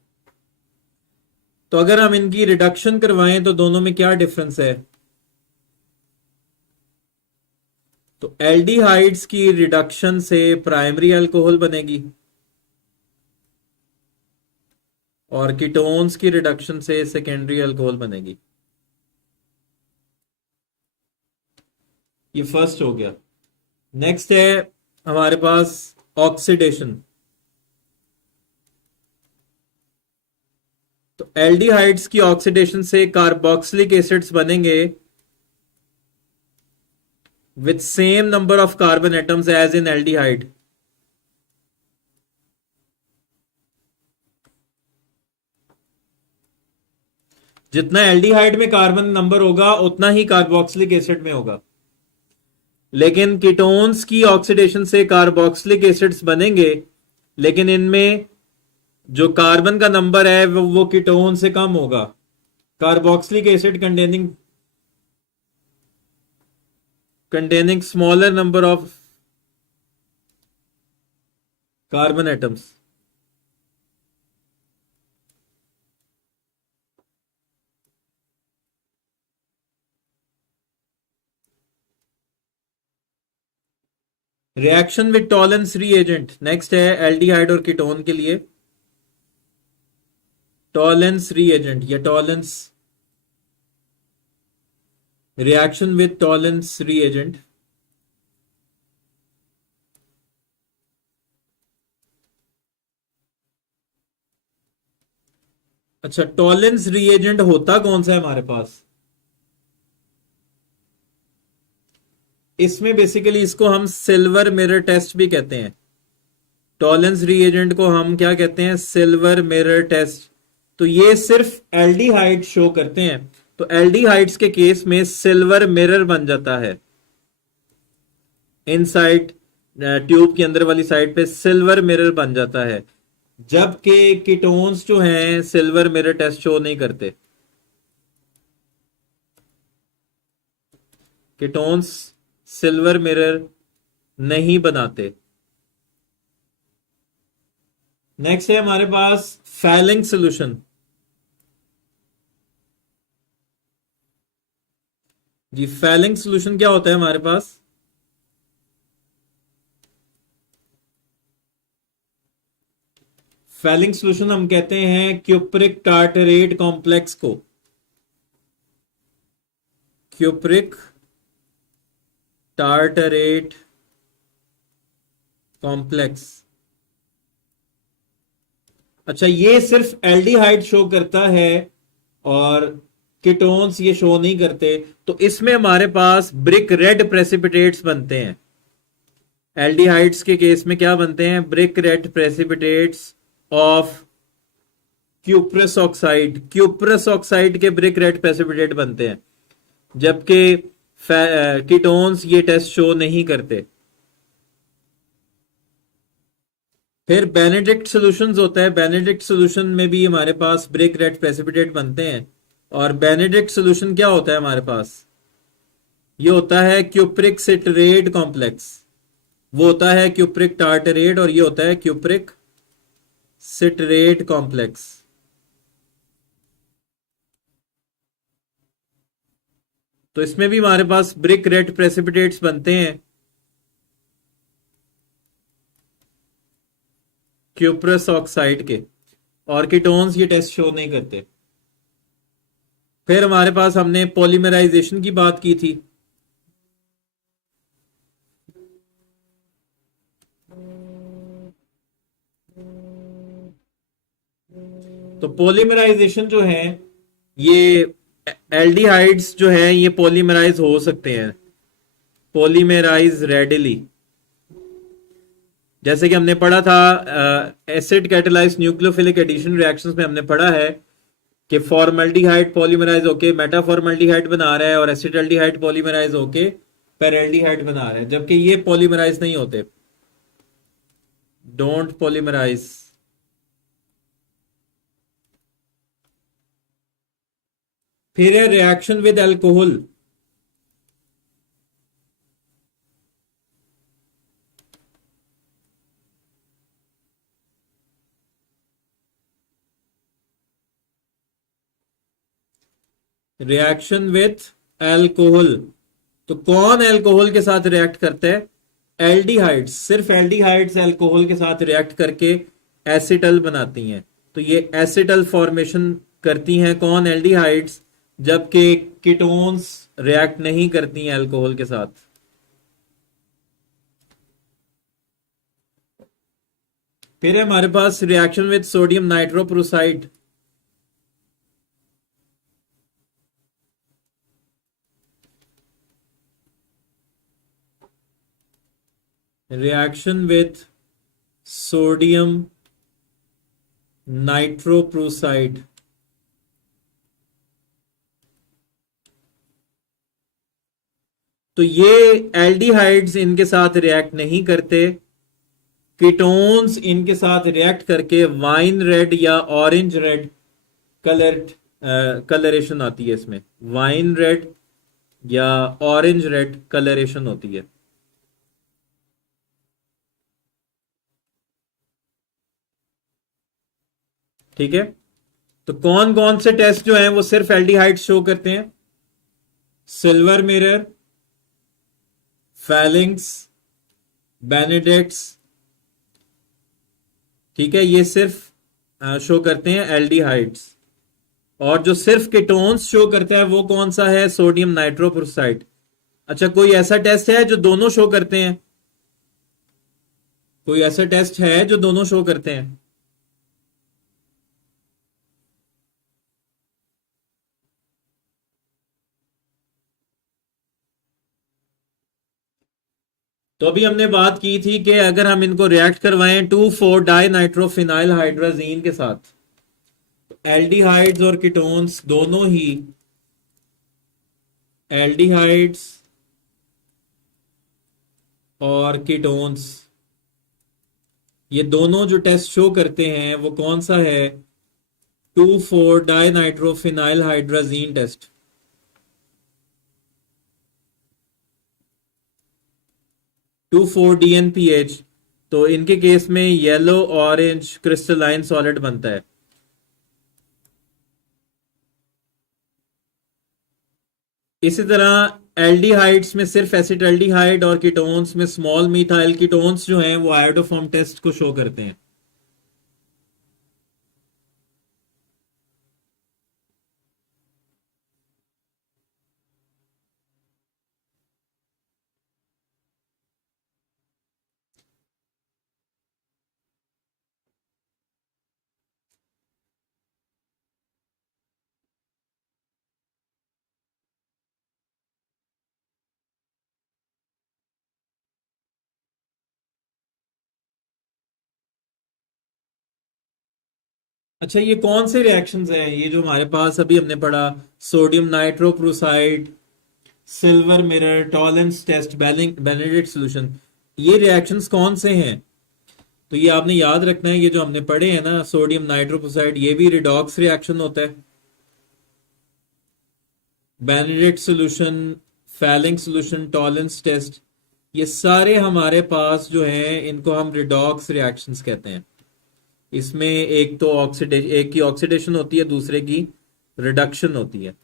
तो अगर हम इनकी रिडक्शन करवाएं तो दोनों में क्या डिफरेंस है? तो एल्डिहाइड्स की रिडक्शन से प्राइमरी अल्कोहल बनेगी और कीटोन्स की रिडक्शन से सेकेंडरी अल्कोहल बनेगी। ये फर्स्ट हो गया। नेक्स्ट है हमारे पास ऑक्सीडेशन। तो एल्डिहाइड्स की ऑक्सीडेशन से कार्बोक्सिलिक एसिड्स बनेंगे with same number of carbon atoms as in aldehyde। जितना एल्डिहाइड में कार्बन नंबर होगा उतना ही कार्बोक्सिलिक एसिड में होगा। लेकिन कीटोन्स की ऑक्सीडेशन से कार्बोक्सिलिक एसिड्स बनेंगे, लेकिन इनमें जो कार्बन का नंबर है वो कीटोन से कम होगा। Carboxylic acid containing smaller number of carbon atoms. Reaction with Tollens reagent next है एल्डिहाइड और कीटोन के लिए। टॉलेंस रीएजेंट या Tollens reaction with Tollens reagent. अच्छा, टॉलेंस रीएजेंट होता कौन सा है हमारे पास? इसमें बेसिकली इसको हम सिल्वर मिरर टेस्ट भी कहते हैं। टॉलेंस रीएजेंट को हम क्या कहते हैं? Silver mirror test. तो ये सिर्फ एल्डिहाइड शो करते हैं, तो एल्डिहाइड्स के केस में सिल्वर मिरर बन जाता है। इनसाइड ट्यूब के अंदर वाली साइड पे सिल्वर मिरर बन जाता है, जबकि कीटोन्स जो हैं सिल्वर मिरर टेस्ट शो नहीं करते। कीटोन्स सिल्वर मिरर नहीं बनाते। नेक्स्ट है हमारे पास फैलिंग सोल्यूशन। जी, फैलिंग सोल्यूशन क्या होता है हमारे पास? फैलिंग सोल्यूशन हम कहते हैं क्यूप्रिक टार्टरेट कॉम्प्लेक्स को। Cupric tartrate complex. अच्छा, ये सिर्फ एल्डिहाइड शो करता है और कीटोन्स ये शो नहीं करते, तो इसमें हमारे पास ब्रिक रेड प्रेसिपिटेट्स बनते हैं। एल्डिहाइड्स के केस में क्या बनते हैं? Brick red precipitates of cuprous oxide. Cuprous oxide के ब्रिक रेड प्रेसिपिटेट बनते हैं, जबकि कीटोन्स ये टेस्ट शो नहीं करते। फिर बेनेडिक्ट सॉल्यूशंस होता है। बेनेडिक्ट सॉल्यूशन में भी हमारे पास ब्रिक रेड प्रेसिपिटेट बनते हैं। और बेनेडिक्ट सॉल्यूशन क्या होता है हमारे पास? ये होता है क्यूप्रिक सिटरेट कॉम्प्लेक्स। वो होता है क्यूप्रिक टार्टरेट और ये होता है क्यूप्रिक सिटरेट कॉम्प्लेक्स। तो इसमें भी हमारे पास ब्रिक रेड प्रेसिपिटेट्स बनते हैं क्यूप्रस ऑक्साइड के, और कीटोन्स ये टेस्ट शो नहीं करते। फिर हमारे पास हमने पॉलीमराइजेशन की बात की थी। तो पॉलीमराइजेशन जो है, ये एल्डिहाइड्स जो है ये पॉलीमराइज हो सकते हैं, पॉलीमराइज रेडिली। जैसे कि हमने पढ़ा था acid catalysed nucleophilic addition reactions में, हमने पढ़ा है कि फॉर्मल्डिहाइड पॉलीमराइज होके मेटा फॉर्मल्डिहाइड बना रहा है और एसिटाल्डिहाइड पॉलीमराइज होके पेराल्डिहाइड बना रहा है, जबकि ये पॉलीमराइज नहीं होते, डोंट पॉलीमराइज। फिर है reaction with alcohol. Reaction with alcohol, तो कौन अल्कोहल के साथ रिएक्ट करता है? एल्डिहाइड्स। सिर्फ एल्डिहाइड्स अल्कोहल के साथ रिएक्ट करके एसिटल बनाती हैं। तो ये एसिटल फॉर्मेशन करती हैं कौन? एल्डिहाइड्स, जबकि कीटोन्स रिएक्ट नहीं करती हैं अल्कोहल के साथ। फिर है हमारे पास reaction with sodium nitroprusside. Reaction with sodium nitroprusside. तो ये एल्डिहाइड्स इनके साथ रिएक्ट नहीं करते, कीटोन्स इनके साथ रिएक्ट करके वाइन रेड या ऑरेंज रेड कलर कलरेशन आती है इसमें, वाइन रेड या ऑरेंज रेड कलरेशन होती है। ठीक है, तो कौन कौन से टेस्ट जो हैं वो सिर्फ एल्डिहाइड शो करते हैं? सिल्वर मिरर, फैलिंग्स, बेनेडिक्ट्स, ठीक है, ये सिर्फ शो करते हैं एल्डिहाइड्स। और जो सिर्फ कीटोन्स शो करता है वो कौन सा है? Sodium nitrochloride. अच्छा, कोई ऐसा टेस्ट है जो दोनों शो करते हैं? कोई ऐसा टेस्ट है जो दोनों शो करते हैं? तो अभी हमने बात की थी कि अगर हम इनको रिएक्ट करवाएं 2,4 डाई नाइट्रोफिनाइल हाइड्राजीन के साथ, एल्डिहाइड्स और कीटोन्स दोनों ही, एल्डिहाइड्स और कीटोन्स ये दोनों जो टेस्ट शो करते हैं वो कौन सा है? 2,4 di nitrophenyl hydrazine test. 2,4-DNPH। तो इनके केस में येलो ऑरेंज क्रिस्टलाइन सॉलिड बनता है। इसी तरह एल्डिहाइड्स में सिर्फ एसिटल्डिहाइड और कीटोन्स में स्मॉल मिथाइल कीटोन्स जो हैं वो आयोडोफॉर्म टेस्ट को शो करते हैं। अच्छा, ये कौन से रिएक्शंस हैं ये जो हमारे पास अभी हमने पढ़ा? Sodium nitrochloride, silver mirror, Tollens test, Benedict solution, ये रिएक्शंस कौन से हैं? तो ये आपने याद रखना है, ये जो हमने पढ़े हैं ना, सोडियम नाइट्रोक्लोराइड, ये भी रिडॉक्स रिएक्शन होता है। Benedict solution, Fehling solution, Tollens test, ये सारे हमारे पास जो हैं इनको हम रिडॉक्स रिएक्शंस कहते हैं। इसमें एक तो ऑक्सीडेशन, एक की ऑक्सीडेशन होती है, दूसरे की रिडक्शन होती है।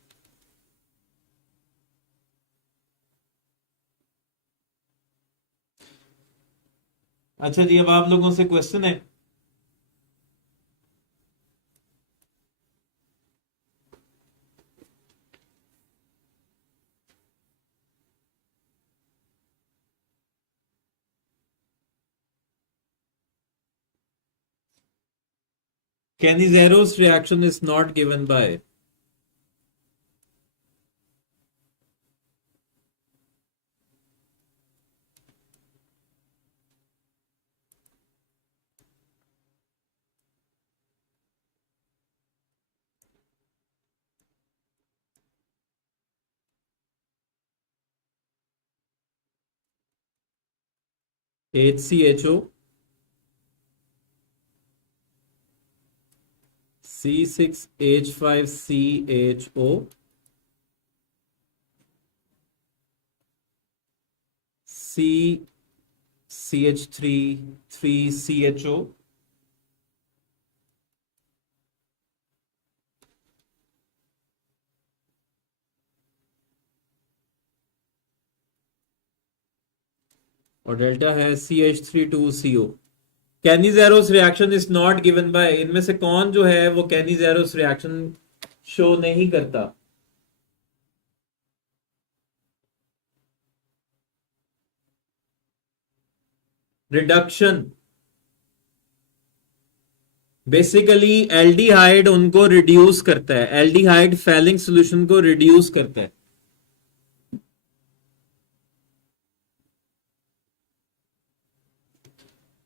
अच्छा जी, अब आप लोगों से क्वेश्चन है। Canizaro's reaction is not given by HCHO, C6H5CHO, CCH3 3CHO, और डेल्टा है CH32CO। Cannizzaro's reaction is not given by, इनमें से कौन जो है वो कैनिजेरोस रिएक्शन शो नहीं करता? रिडक्शन, बेसिकली एल्डिहाइड उनको रिड्यूस करता है, एल्डिहाइड फैलिंग सॉल्यूशन को रिड्यूस करता है।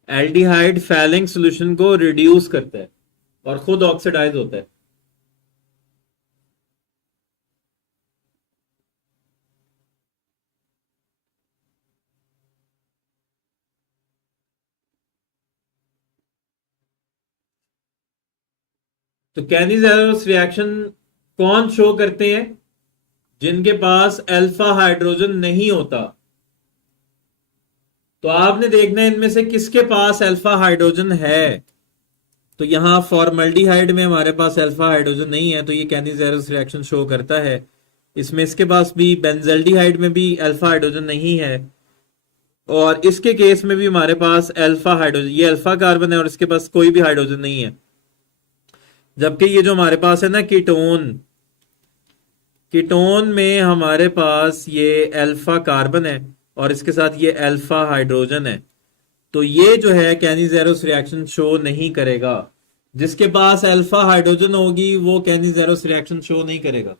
एल्डिहाइड फैलिंग सॉल्यूशन को रिड्यूस करता है और खुद ऑक्सीडाइज होता है। तो कैनिज़ेरोस रिएक्शन कौन शो करते हैं? जिनके पास अल्फा हाइड्रोजन नहीं होता। तो आपने देखना है इनमें से किसके पास अल्फा हाइड्रोजन है। तो यहां फॉर्मल्डिहाइड में हमारे पास अल्फा हाइड्रोजन नहीं है, तो ये कैनिज़ेरोस रिएक्शन शो करता है। इसमें इसके पास भी बेंजल्डिहाइड में भी अल्फा हाइड्रोजन नहीं है, और इसके केस में भी हमारे पास अल्फा हाइड्रोजन, ये अल्फा कार्बन है और इसके पास कोई भी हाइड्रोजन नहीं है। जबकि ये जो हमारे पास है ना कीटोन, कीटोन में हमारे पास ये अल्फा कार्बन है और इसके साथ ये अल्फा हाइड्रोजन है। तो ये जो है कैनिज़ेरोस रिएक्शन शो नहीं करेगा। जिसके पास अल्फा हाइड्रोजन होगी वो कैनिज़ेरोस रिएक्शन शो नहीं करेगा।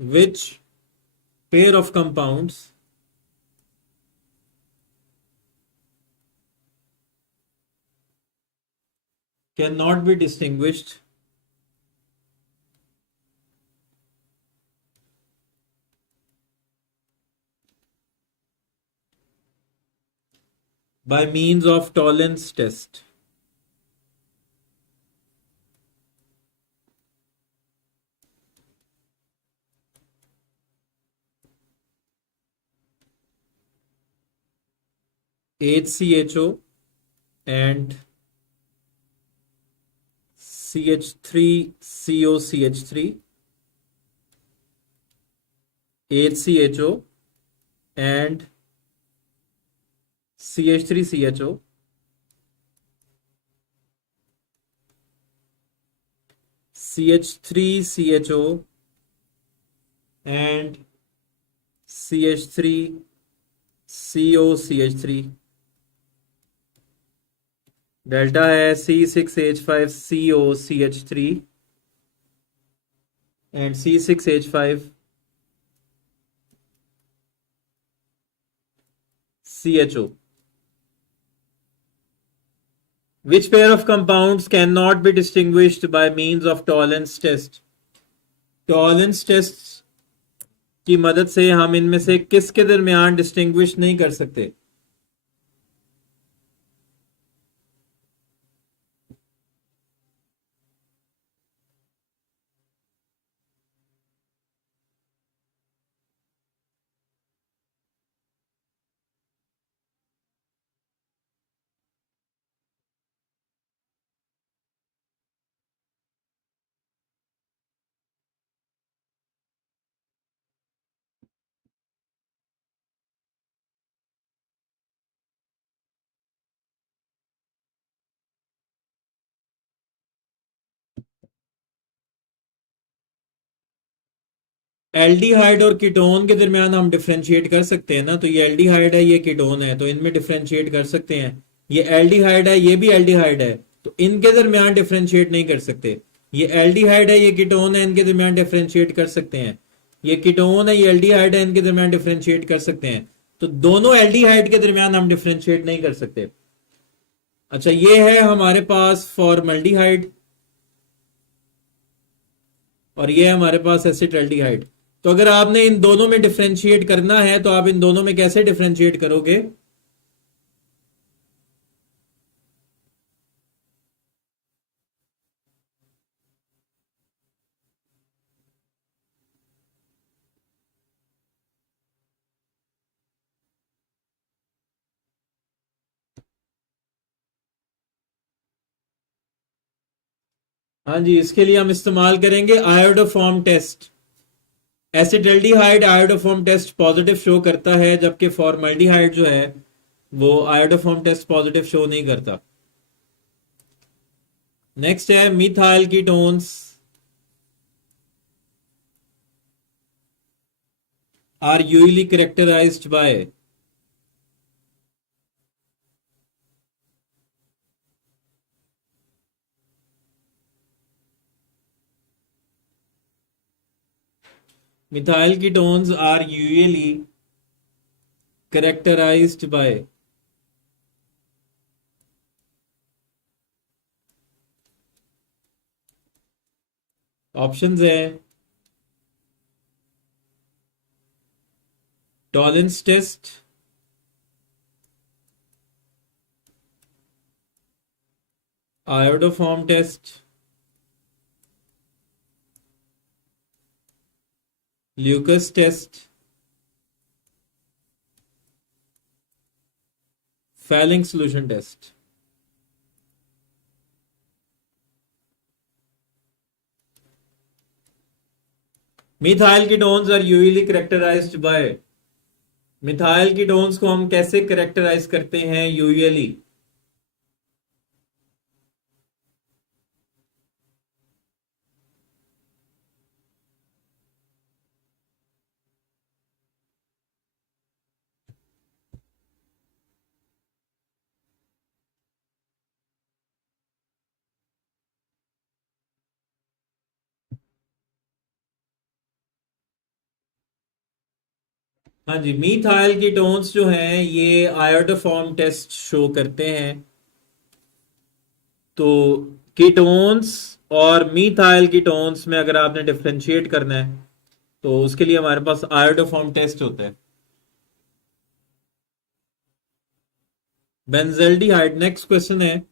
Which pair of compounds cannot be distinguished by means of tolerance test? HCHO and CH3COCH3, HCHO and CH3CHO, CH3CHO and CH3COCH3। Delta है C6H5COCH3 and C6H5CHO. Which pair of compounds cannot be distinguished by means of tolerance test? Tollens test की मदद से हम इनमें से किसके दरमियान distinguish नहीं कर सकते? एल्डिहाइड और कीटोन के दरमियान हम डिफरेंशिएट कर सकते हैं ना। तो ये एल्डिहाइड है, ये कीटोन है, तो इनमें डिफरेंशिएट कर सकते हैं। ये एल्डिहाइड है, ये भी एल्डिहाइड है, तो इनके दरमियान डिफरेंशिएट नहीं कर सकते। ये एल्डिहाइड है, ये कीटोन है, इनके दरमियान डिफरेंशिएट कर सकते हैं। ये कीटोन है, ये एल्डिहाइड है, इनके दरमियान डिफरेंशिएट कर सकते हैं। तो दोनों एल्डिहाइड के दरमियान हम डिफरेंशिएट नहीं कर सकते। अच्छा, ये है हमारे पास फॉर्मल्डिहाइड और ये है हमारे पास एसिटाल्डिहाइड। तो अगर आपने इन दोनों में डिफरेंशिएट करना है तो आप इन दोनों में कैसे डिफरेंशिएट करोगे? हाँ जी, इसके लिए हम इस्तेमाल करेंगे iodoform test. Acetaldehyde iodoform test positive show करता है, जबकि फॉर्मल्डिहाइड जो है वो आयोडोफॉर्म टेस्ट पॉजिटिव शो नहीं करता। नेक्स्ट है methyl ketones are usually characterised by methyl ketones are usually characterised by options है Tollens test, iodoform test, Lucas test, Fehling solution test. Methyl ketones are usually characterised by, methyl ketones को हम कैसे characterized करते हैं usually? हाँ जी, methyl ketones जो हैं ये आयोडोफॉर्म टेस्ट शो करते हैं। तो कीटोन्स और मीथाइल कीटोन्स में अगर आपने डिफरेंशिएट करना है तो उसके लिए हमारे पास आयोडोफॉर्म टेस्ट होता है। बेंजल्डिहाइड, नेक्स्ट क्वेश्चन है,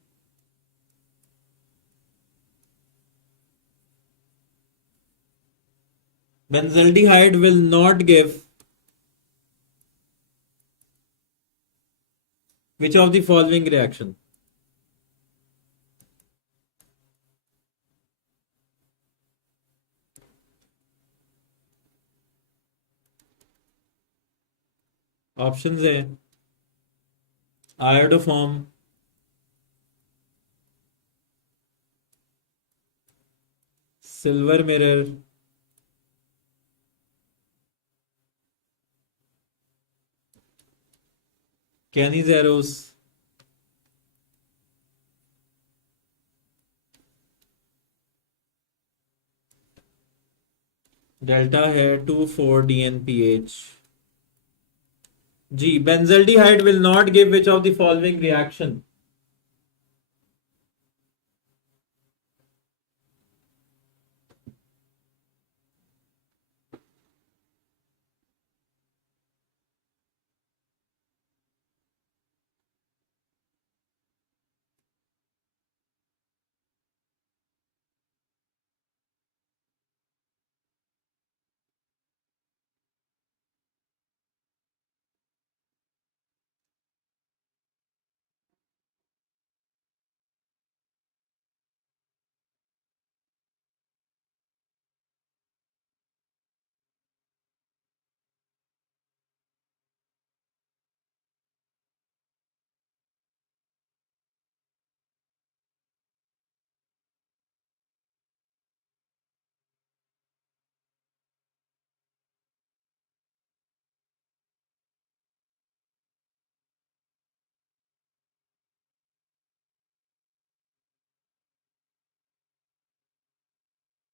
benzaldehyde will not give which of the following reaction? Options है iodoform, silver mirror, Cannizzaro's, delta है 2,4-DNPH। जी, benzaldehyde will not give which of the following reaction?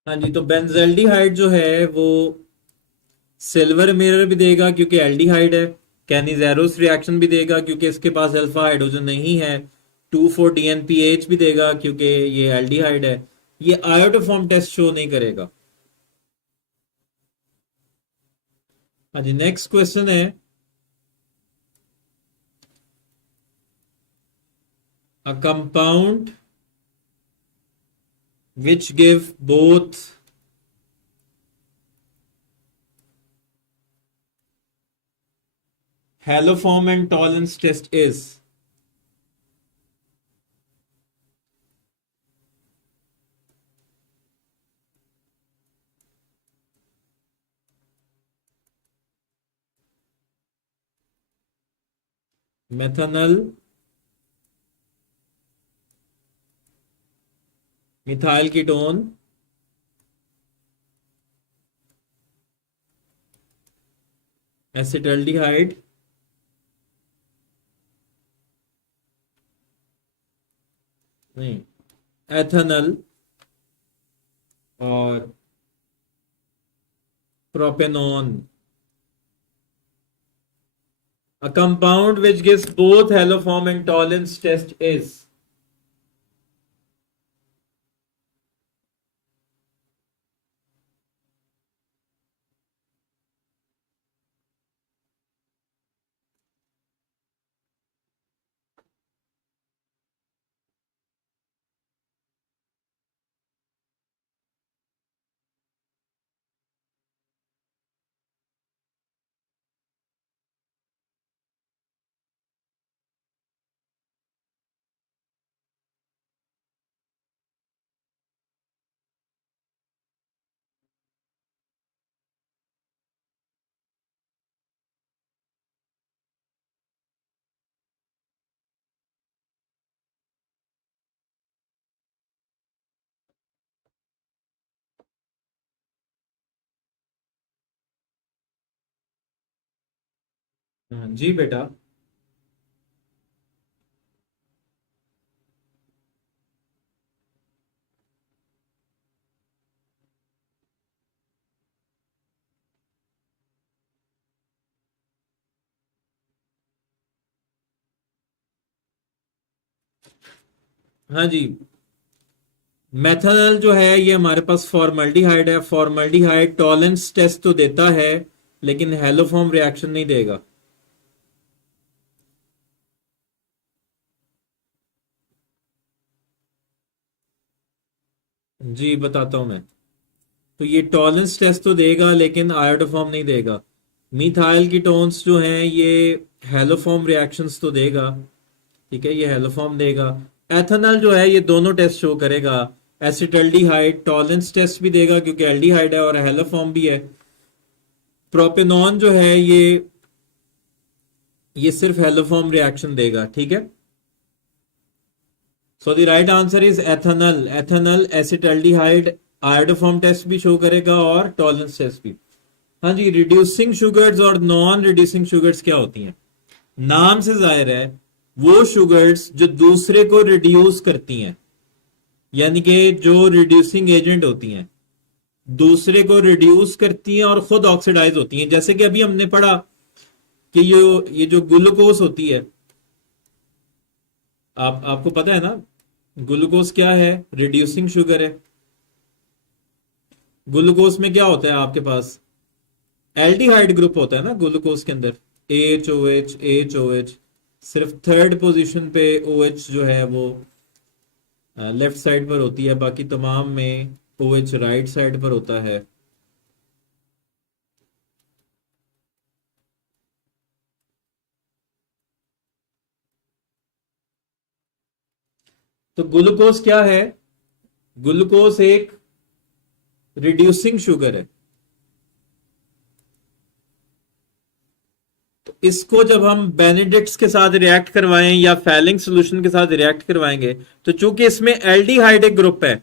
हाँ जी, तो बेंजल्डिहाइड जो है वो सिल्वर मिरर भी देगा क्योंकि एल्डिहाइड है, कैनिजेरोस रिएक्शन भी देगा क्योंकि इसके पास अल्फा हाइड्रोजन नहीं है, 2,4-DNPH भी देगा क्योंकि ये एल्डिहाइड है। ये आयोडोफॉर्म टेस्ट शो नहीं करेगा। हाँ जी, नेक्स्ट क्वेश्चन है, a compound which give both haloform and tolerance test is methanol, methyl ketone, acetaldehyde, नहीं, एथेनॉल और propanone. A compound which gives both haloform and tolerance test is हाँ जी बेटा। हाँ जी। Methanol जो है ये हमारे पास फॉर्मल्डिहाइड है। फॉर्मल्डिहाइड टॉलेंस टेस्ट तो देता है, लेकिन हेलोफॉर्म रिएक्शन नहीं देगा। जी बताता हूं मैं। तो ये टॉलेंस टेस्ट तो देगा, लेकिन आयोडोफॉर्म नहीं देगा। मिथाइल कीटोन्स जो हैं ये हेलोफॉर्म रिएक्शंस तो देगा। ठीक है, ये हेलोफॉर्म देगा। एथेनॉल जो है ये दोनों टेस्ट शो करेगा। एसिटल्डिहाइड टॉलेंस टेस्ट भी देगा क्योंकि एल्डिहाइड है, और हेलोफॉर्म भी है। प्रोपेनॉन जो है ये सिर्फ हेलोफॉर्म रिएक्शन देगा। ठीक है। So the right answer is ethanol. Ethanol acetaldehyde iodoform test भी शो करेगा और टॉलेंस टेस्ट भी। हाँ जी, रिड्यूसिंग शुगर्स और नॉन रिड्यूसिंग शुगर्स क्या होती हैं? नाम से जाहिर है वो शुगर्स जो दूसरे को रिड्यूस करती हैं, यानी कि जो रिड्यूसिंग एजेंट होती हैं, दूसरे को रिड्यूस करती हैं और खुद ऑक्सीडाइज होती हैं। जैसे कि अभी हमने पढ़ा कि ये जो ग्लूकोज होती है, आपको पता है ना, ग्लूकोज क्या है? रिड्यूसिंग शुगर है। ग्लूकोज में क्या होता है आपके पास? एल्डिहाइड ग्रुप होता है ना ग्लूकोज के अंदर। H O H H O H. सिर्फ थर्ड पोजीशन पे ओ एच जो है वो लेफ्ट साइड पर होती है, बाकी तमाम में ओ एच राइट साइड पर होता है। तो ग्लूकोज क्या है? ग्लूकोज एक रिड्यूसिंग शुगर है। तो इसको जब हम बेनेडिक्ट्स के साथ रिएक्ट करवाएं या फैलिंग सोल्यूशन के साथ रिएक्ट करवाएंगे, तो चूंकि इसमें एल्डिहाइड एक ग्रुप है,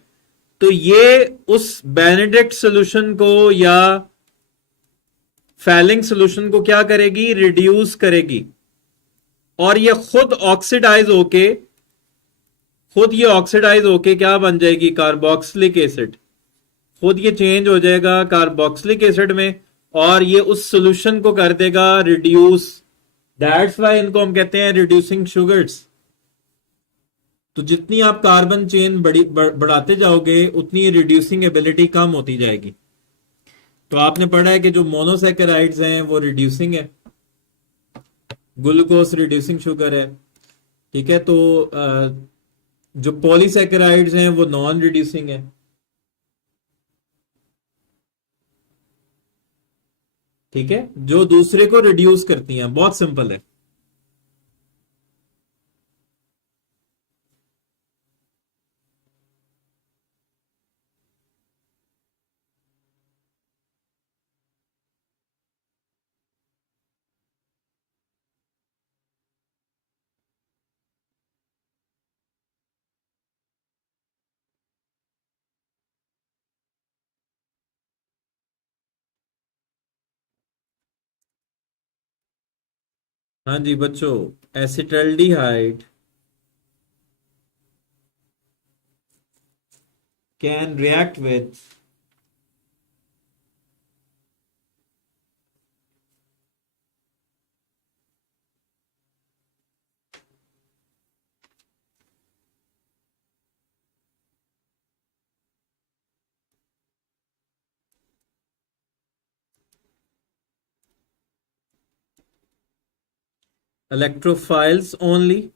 तो ये उस बेनेडिक्ट सोल्यूशन को या फैलिंग सोल्यूशन को क्या करेगी? रिड्यूस करेगी। और ये खुद ये ऑक्सीडाइज होके क्या बन जाएगी? Carboxylic acid. खुद ये चेंज हो जाएगा कार्बोक्सिलिक एसिड में, और ये उस सॉल्यूशन को कर देगा रिड्यूस। दैट्स वाई इनको हम कहते हैं रिड्यूसिंग शुगर्स। तो जितनी आप कार्बन चेन बढ़ाते जाओगे, उतनी रिड्यूसिंग एबिलिटी कम होती जाएगी। तो आपने पढ़ा है कि जो मोनोसेकेराइड्स हैं वो रिड्यूसिंग है, ग्लूकोज रिड्यूसिंग शुगर है। ठीक है। तो जो पॉलीसेकेराइड्स हैं वो नॉन रिड्यूसिंग है। ठीक है, जो दूसरे को रिड्यूस करती हैं। बहुत सिंपल है। हाँ जी बच्चों, acetaldehyde can react with electrophiles only.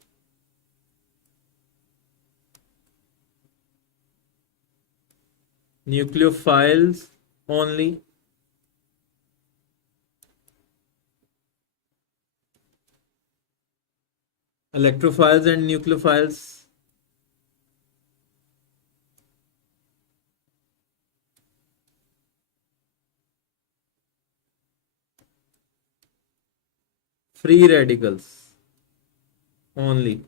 Nucleophiles only. Electrophiles and nucleophiles. Free radicals only.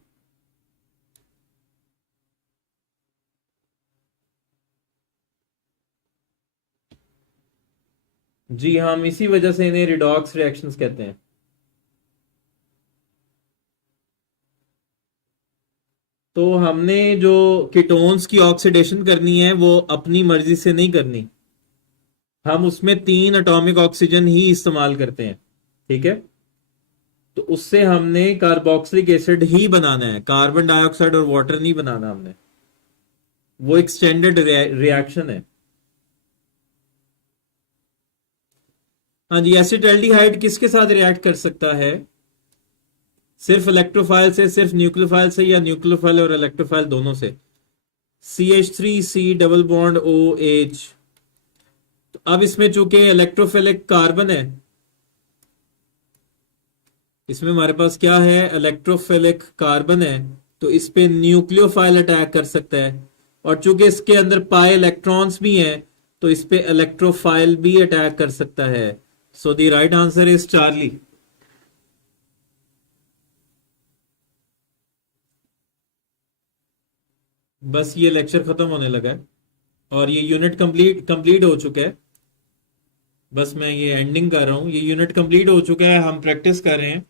जी, हम इसी वजह से इन्हें रिडॉक्स रिएक्शंस कहते हैं। तो हमने जो कीटोन्स की ऑक्सीडेशन करनी है वो अपनी मर्जी से नहीं करनी, हम उसमें 3 एटॉमिक ऑक्सीजन ही इस्तेमाल करते हैं। ठीक है, तो उससे हमने कार्बोक्सिलिक एसिड ही बनाना है, कार्बन डाइऑक्साइड और वाटर नहीं बनाना हमने। वो एक स्टैंडर्ड रिएक्शन है। हाँ जी, एसिटाल्डिहाइड किसके साथ रिएक्ट कर सकता है? सिर्फ इलेक्ट्रोफाइल से, सिर्फ न्यूक्लियोफाइल से, या न्यूक्लियोफाइल और इलेक्ट्रोफाइल दोनों से? CH3C double bond OH। तो अब इसमें चूंकि इलेक्ट्रोफिलिक कार्बन है, इसमें हमारे पास क्या है, इलेक्ट्रोफिलिक कार्बन है, तो इस पे न्यूक्लियोफाइल अटैक कर सकता है। और चूंकि इसके अंदर पाई इलेक्ट्रॉन्स भी हैं, तो इस पे इलेक्ट्रोफाइल भी अटैक कर सकता है। So the right answer is Charlie. बस ये लेक्चर खत्म होने लगा है और ये यूनिट कंप्लीट कंप्लीट हो चुका है। बस मैं ये एंडिंग कर रहा हूँ, ये यूनिट कंप्लीट हो चुका है, हम प्रैक्टिस कर रहे हैं।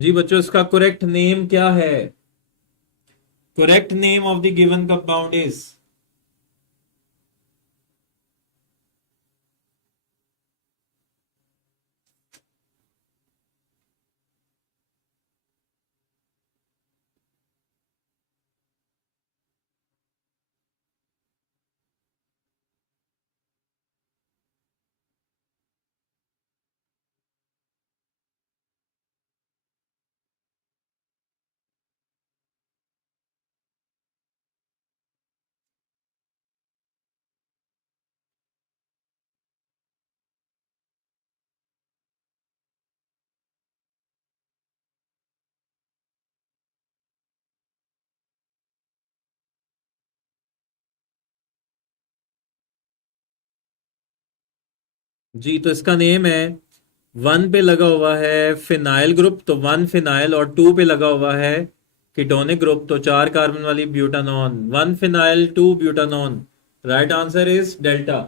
जी बच्चों, इसका करेक्ट नेम क्या है? Correct name of the given compound is? जी, तो इसका नेम है, 1 पे लगा हुआ है फिनाइल ग्रुप, तो 1 फिनाइल, और 2 पे लगा हुआ है कीटोनिक ग्रुप, तो 4 कार्बन वाली butanone, 1 phenyl 2 butanone. Right answer is delta.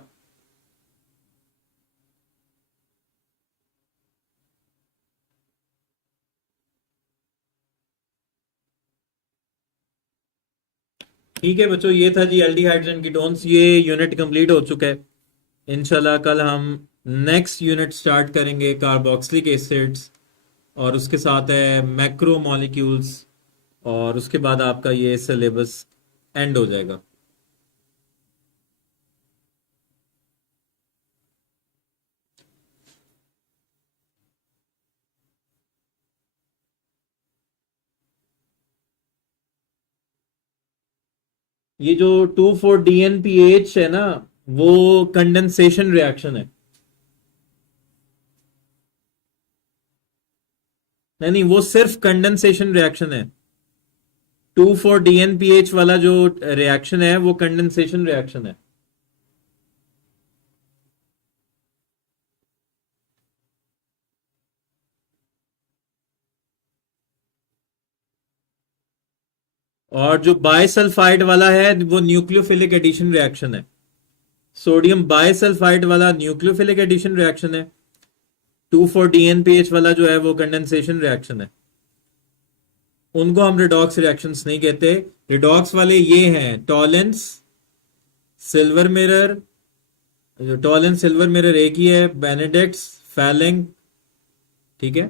ठीक है बच्चों, ये था जी एल्डिहाइड्स एंड कीटोन्स, ये यूनिट कंप्लीट हो चुका है। इंशाल्लाह कल हम नेक्स्ट यूनिट स्टार्ट करेंगे, कार्बोक्सिलिक एसिड्स, और उसके साथ है मैक्रो मॉलिक्यूल्स, और उसके बाद आपका ये सिलेबस एंड हो जाएगा। ये जो 2,4-DNPH है ना, वो कंडेंसेशन रिएक्शन है। नहीं नहीं, वो सिर्फ कंडेंसेशन रिएक्शन है। 2,4-DNPH वाला जो रिएक्शन है वो कंडेंसेशन रिएक्शन है। और जो बायसल्फाइड वाला है वो न्यूक्लियोफिलिक एडिशन रिएक्शन है। सोडियम बायसल्फाइड वाला न्यूक्लियोफिलिक एडिशन रिएक्शन है, 2,4-DNPH वाला जो है वो कंडेंसेशन रिएक्शन है, उनको हम रिडॉक्स रिएक्शंस नहीं कहते। रिडॉक्स वाले ये हैं टॉलेंस, सिल्वर मिरर, जो टॉलेंस सिल्वर मिरर एक ही है, बेनेडिक्ट्स, फैलिंग, ठीक है।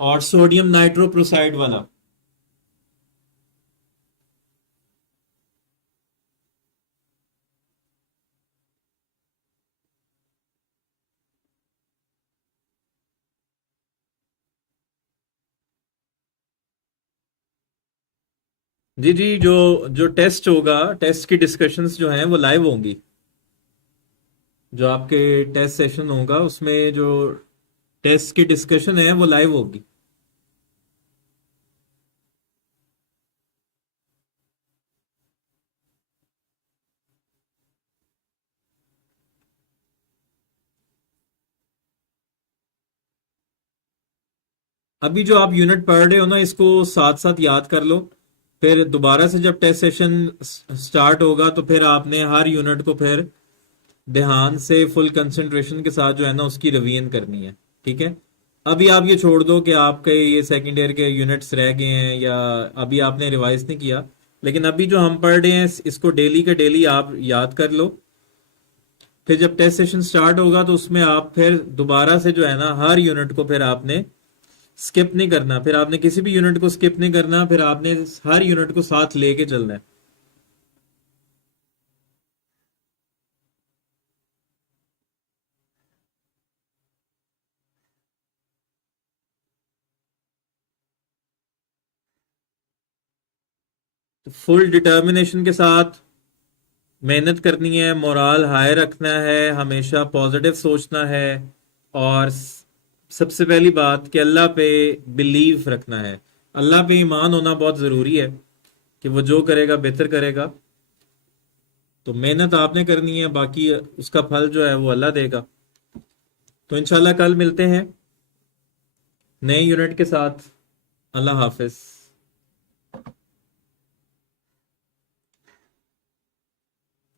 और सोडियम नाइट्रोप्रोसाइड वाला। जी जी, जो जो टेस्ट होगा, टेस्ट की डिस्कशंस जो हैं वो लाइव होंगी। जो आपके टेस्ट सेशन होगा उसमें जो टेस्ट की डिस्कशन है वो लाइव होगी। अभी जो आप यूनिट पढ़ रहे हो ना, इसको साथ साथ याद कर लो। फिर दोबारा से जब टेस्ट सेशन स्टार्ट होगा तो फिर आपने हर यूनिट को फिर ध्यान से फुल कंसंट्रेशन के साथ जो है ना उसकी रिवीजन करनी है, ठीक है। अभी आप ये छोड़ दो कि आपके ये सेकेंड ईयर के यूनिट्स रह गए हैं या अभी आपने रिवाइज नहीं किया, लेकिन अभी जो हम पढ़ रहे हैं इसको डेली के डेली आप याद कर लो। फिर जब टेस्ट सेशन स्टार्ट होगा तो उसमें आप फिर दोबारा से जो है ना हर यूनिट को फिर आपने स्किप नहीं करना, फिर आपने किसी भी यूनिट को स्किप नहीं करना, फिर आपने हर यूनिट को साथ लेके चलना है। तो फुल डिटर्मिनेशन के साथ मेहनत करनी है, मोराल हाई रखना है, हमेशा पॉजिटिव सोचना है, और सबसे पहली बात कि अल्लाह पे बिलीव रखना है। अल्लाह पे ईमान होना बहुत ज़रूरी है कि वो जो करेगा बेहतर करेगा। तो मेहनत आपने करनी है, बाकी उसका फल जो है वो अल्लाह देगा। तो इंशाल्लाह कल मिलते हैं नए यूनिट के साथ। अल्लाह हाफिज।